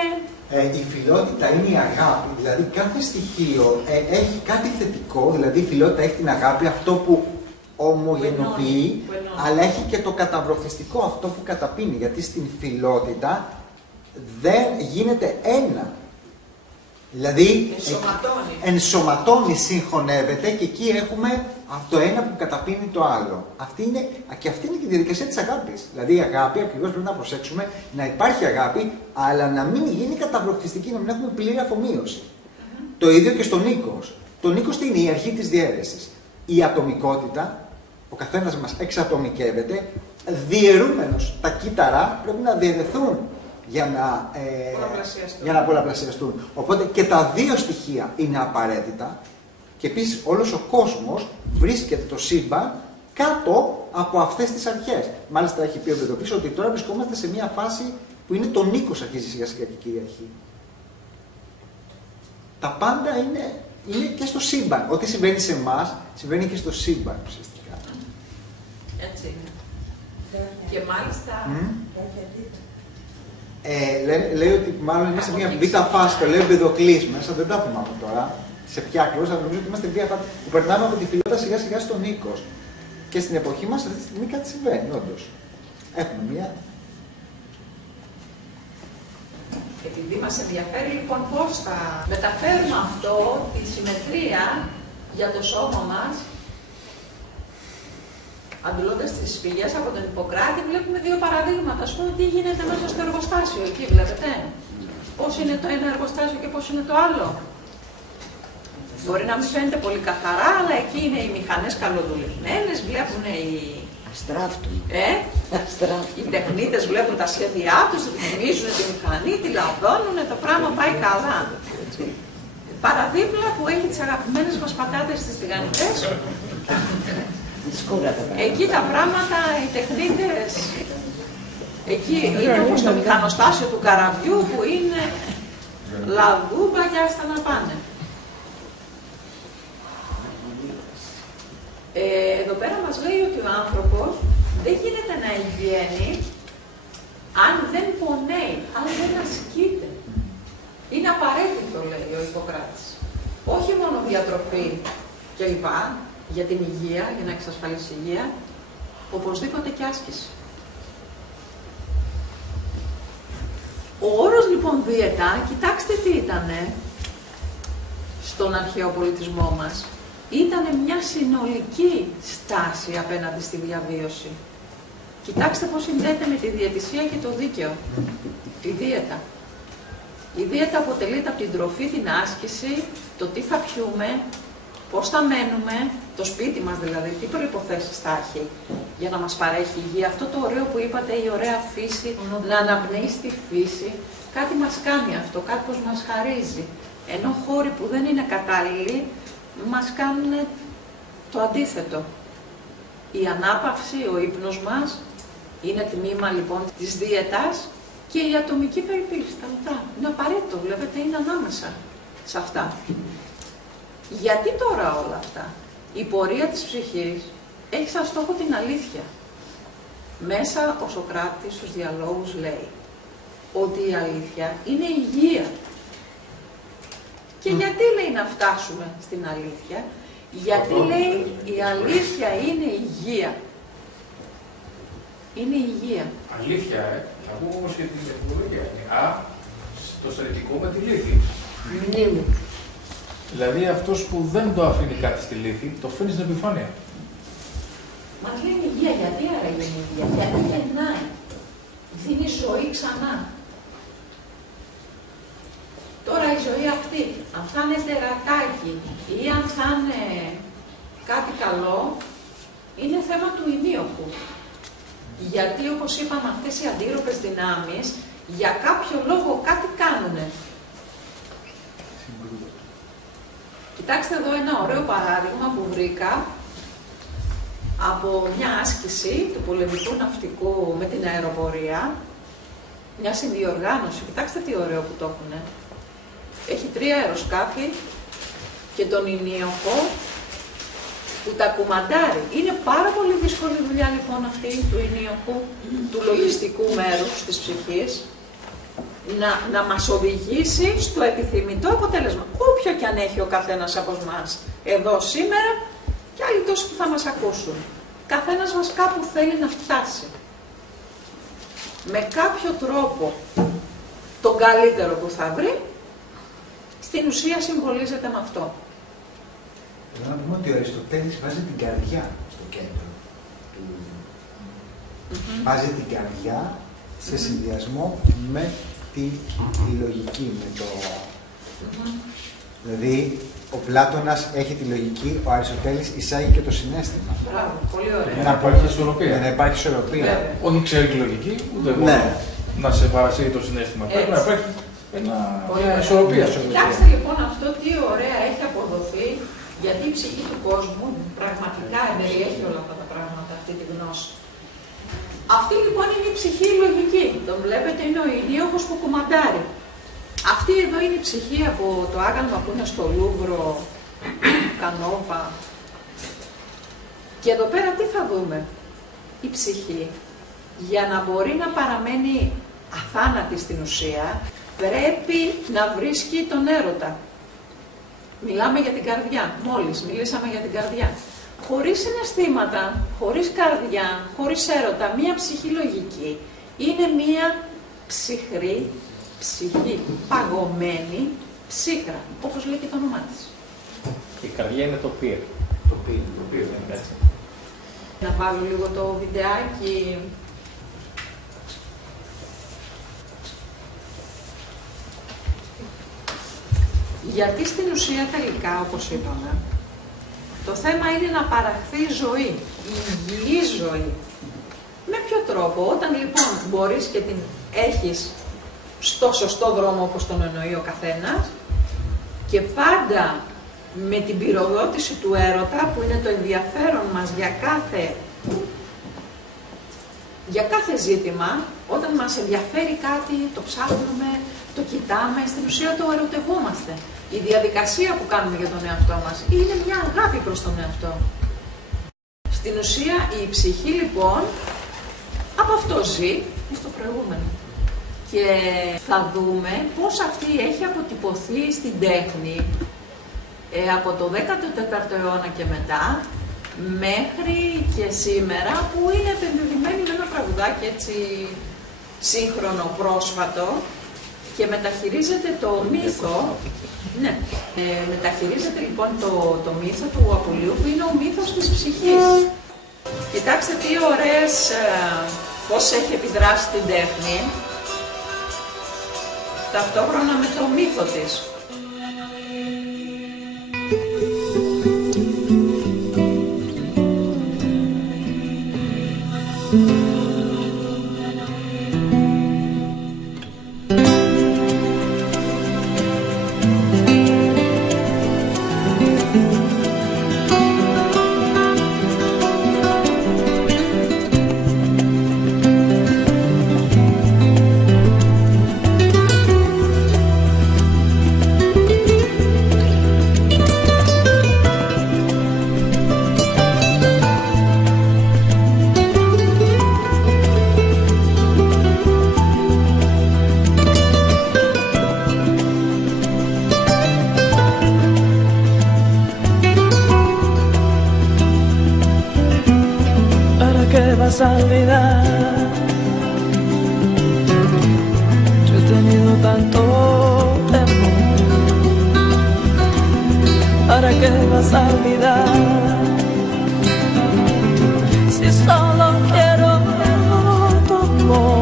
Η φιλότητα είναι η αγάπη, δηλαδή κάθε στοιχείο έχει κάτι θετικό, δηλαδή η φιλότητα έχει την αγάπη, αυτό που ομογενοποιεί, αλλά έχει και το καταβροχθιστικό, αυτό που καταπίνει, γιατί στην φιλότητα δεν γίνεται ένα. Δηλαδή ενσωματώνει, συγχωνεύεται και εκεί έχουμε το ένα που καταπίνει το άλλο. Αυτή είναι και η διαδικασία της αγάπης. Δηλαδή η αγάπη, ακριβώς πρέπει να προσέξουμε, να υπάρχει αγάπη, αλλά να μην γίνει καταβροχθιστική, να μην έχουμε πλήρη αφομοίωση. Το ίδιο και στον Νίκος. Το Νίκος τι είναι? Η αρχή της διαίρεσης. Η ατομικότητα, ο καθένας μας εξατομικεύεται, διαιρούμενος. Τα κύτταρα πρέπει να διαιρεθούν για να πολλαπλασιαστούν. Οπότε και τα δύο στοιχεία είναι απαραίτητα και επίσης όλος ο κόσμος βρίσκεται το σύμπαν κάτω από αυτές τις αρχές. Μάλιστα έχει πει ο Εμπεδοκλής ότι τώρα βρισκόμαστε σε μια φάση που είναι το Νίκος αρχίζει σιγά σιγά και κυριαρχεί. Τα πάντα είναι και στο σύμπαν. Ό,τι συμβαίνει σε εμάς συμβαίνει και στο σύμπαν ουσιαστικά. Έτσι είναι. Και μάλιστα... λέει ότι μάλλον είμαστε σε μια β' φάση, το λέει ο Εμπεδοκλής μέσα, δεν τα θυμάμαι τώρα, σε ποια γλώσσα, νομίζω ότι είμαστε μια φάση που περνάμε από τη φιλότητα σιγά σιγά στον Νίκος. Και στην εποχή μας αυτή τη στιγμή κάτι συμβαίνει, όντως. Έχουμε μια... Επειδή μας ενδιαφέρει λοιπόν πώς θα μεταφέρουμε αυτό, τη συμμετρία για το σώμα μας, αντιλώντας τις πηγές από τον Ιπποκράτη, βλέπουμε δύο παραδείγματα. Ας πούμε τι γίνεται μέσα στο εργοστάσιο. Εκεί βλέπετε πώς είναι το ένα εργοστάσιο και πώς είναι το άλλο. Μπορεί να μην φαίνεται πολύ καθαρά, αλλά εκεί είναι οι μηχανές καλοδουλευμένες, βλέπουν οι... Αστράφτουν. Οι τεχνίτες βλέπουν τα σχέδιά τους, ρυθμίζουν τη μηχανή, τη λαδώνουν, το πράγμα πάει καλά. Παραδείγμα που έχει τις αγαπημένες μας πατάτες στις τηγανιτές. Εκεί τα πράγματα, οι τεχνίτες, εκεί είναι όπως το μηχανοστάσιο του καραβιού που είναι λαδούμπα και άστα να πάνε. Εδώ πέρα μας λέει ότι ο άνθρωπος δεν γίνεται να υγιένει αν δεν πονέει, αν δεν ασκείται. Είναι απαραίτητο, λέει ο Ιπποκράτης. Όχι μόνο διατροφή κλπ. Για την υγεία, για να εξασφαλίσει υγεία, οπωσδήποτε και άσκηση. Ο όρος λοιπόν δίαιτα, κοιτάξτε τι ήτανε στον αρχαίο πολιτισμό μας. Ήτανε μια συνολική στάση απέναντι στη διαβίωση. Κοιτάξτε πώς συνδέεται με τη διαιτησία και το δίκαιο. Τη δίαιτα. Η δίαιτα αποτελείται από την τροφή, την άσκηση, το τι θα πιούμε, πώς θα μένουμε, το σπίτι μας δηλαδή, τι προϋποθέσεις θα έχει για να μας παρέχει υγεία. Αυτό το ωραίο που είπατε, η ωραία φύση, να αναπνέει στη φύση, κάτι μας κάνει αυτό, κάτι που μας χαρίζει. Ενώ χώροι που δεν είναι κατάλληλοι, μας κάνουν το αντίθετο. Η ανάπαυση, ο ύπνος μας, είναι τμήμα λοιπόν της δίαιτας και η ατομική περιποίηση, τα λεπτά. Είναι απαραίτητο, βλέπετε, είναι ανάμεσα σε αυτά. Γιατί τώρα όλα αυτά? Η πορεία της ψυχής έχει σαν στόχο την αλήθεια. Μέσα ο Σωκράτης στους διαλόγους λέει ότι η αλήθεια είναι υγεία. Και γιατί λέει να φτάσουμε στην αλήθεια? Γιατί λέει η αλήθεια είναι υγεία. Είναι υγεία. Αλήθεια, θα πούμε όμως και την ετυμολογία. Το στερετικό με τη λύθη. Μνήμη. Δηλαδή αυτός που δεν το αφήνει κάτι στη λύθη, το αφήνει στην επιφάνεια. Μας λένε υγεία, γιατί άραγε είναι υγεία? Γιατί γεννάει. Δίνει ζωή ξανά. Τώρα η ζωή αυτή, αν θα είναι τερατάκι ή αν θα είναι κάτι καλό, είναι θέμα του ημίωχου. Γιατί, όπως είπαμε, αυτές οι αντίρροπες δυνάμεις για κάποιο λόγο κάτι κάνουνε. Κοιτάξτε εδώ ένα ωραίο παράδειγμα που βρήκα από μια άσκηση του πολεμικού ναυτικού με την αεροπορία, μια συνδιοργάνωση. Κοιτάξτε τι ωραίο που το έχουνε. Έχει 3 αεροσκάφη και τον ημίωχο που τα κουμαντάρει. Είναι πάρα πολύ δύσκολη δουλειά λοιπόν αυτή του ημίωχου, του λογιστικού μέρους της ψυχής, να μας οδηγήσει στο επιθυμητό αποτέλεσμα. Όποιο και αν έχει ο καθένας από εμάς εδώ σήμερα και άλλοι τόσοι που θα μας ακούσουν. Καθένας μας κάπου θέλει να φτάσει. Με κάποιο τρόπο, τον καλύτερο που θα βρει, στην ουσία συμβολίζεται με αυτό. Θέλω να πούμε ότι ο Αριστοτέλης βάζει την καρδιά στο κέντρο. Βάζει την καρδιά σε συνδυασμό με τη λογική, με το... Δηλαδή, ο Πλάτωνας έχει τη λογική, ο Αριστοτέλης εισάγει και το συναίσθημα. Μπράβο, πολύ ωραία. Για να υπάρχει ισορροπία. Για να υπάρχει ισορροπία. Όχι ξέρει τη λογική, ούτε μόνο να σε παρασύρει το συναίσθημα. Πρέπει να υπάρχει μια ισορροπία. Κοιτάξτε λοιπόν αυτό τι ωραία έχει αποδοθεί, γιατί η ψυχή του κόσμου πραγματικά εμπεριέχει όλα αυτά τα πράγματα, αυτή τη γνώση. Αυτή λοιπόν είναι η ψυχή λογική. Τον βλέπετε, είναι ο ημίωχος που κουμαντάρει. Αυτή εδώ είναι η ψυχή από το άγαλμα που είναι στο Λούβρο, Κανόβα. Και εδώ πέρα τι θα δούμε. Η ψυχή, για να μπορεί να παραμένει αθάνατη στην ουσία, πρέπει να βρίσκει τον έρωτα. Μιλάμε για την καρδιά. Μόλις μιλήσαμε για την καρδιά. Χωρίς συναισθήματα, χωρίς καρδιά, χωρίς έρωτα, μία ψυχή λογική είναι μία ψυχρή ψυχή, παγωμένη ψύχρα, όπως λέει και το όνομά της. Η καρδιά είναι το πυρ. Το πυρ, έτσι. Να βάλω λίγο το βιντεάκι. Γιατί στην ουσία τελικά, όπως είπαμε, το θέμα είναι να παραχθεί ζωή, η υγιή ζωή. Με ποιο τρόπο, όταν λοιπόν μπορείς και την έχεις στο σωστό δρόμο όπως τον εννοεί ο καθένας και πάντα με την πυροδότηση του έρωτα που είναι το ενδιαφέρον μας για κάθε ζήτημα, όταν μας ενδιαφέρει κάτι, το ψάχνουμε, το κοιτάμε, στην ουσία το ερωτευόμαστε. Η διαδικασία που κάνουμε για τον εαυτό μας είναι μια αγάπη προς τον εαυτό. Στην ουσία η ψυχή λοιπόν από αυτό ζει στο προηγούμενο. Και θα δούμε πώς αυτή έχει αποτυπωθεί στην τέχνη από το 14ο αιώνα και μετά μέχρι και σήμερα, που είναι επενδυμένη με ένα τραγουδάκι έτσι σύγχρονο, πρόσφατο, και μεταχειρίζεται το μύθο. Ναι, μεταχειρίζεται λοιπόν το μύθο του Απουλίου, που είναι ο μύθος της ψυχής. Κοιτάξτε τι ωραίες, πώς έχει επιδράσει την τέχνη, ταυτόχρονα με το μύθο της. A olvidar. Yo he tenido tanto temor. ¿Para qué vas a olvidar? Si solo quiero tu amor.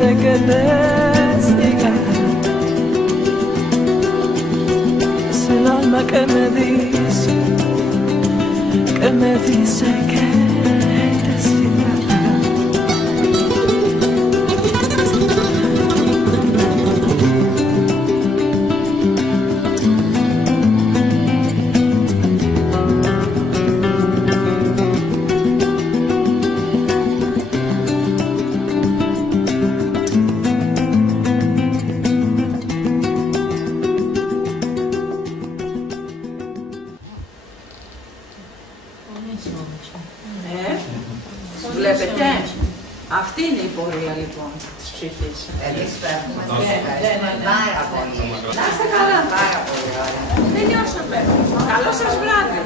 dice que te siga. Es el alma que me dice que te siga. Βλέπετε, αυτή είναι η πορεία λοιπόν της ψυχής. Εμείς φεύγουμε, πάρα πολύ. Να είστε καλά. Πάρα πολύ ωραία. Τελειώσαμε. Καλό σας βράδυ.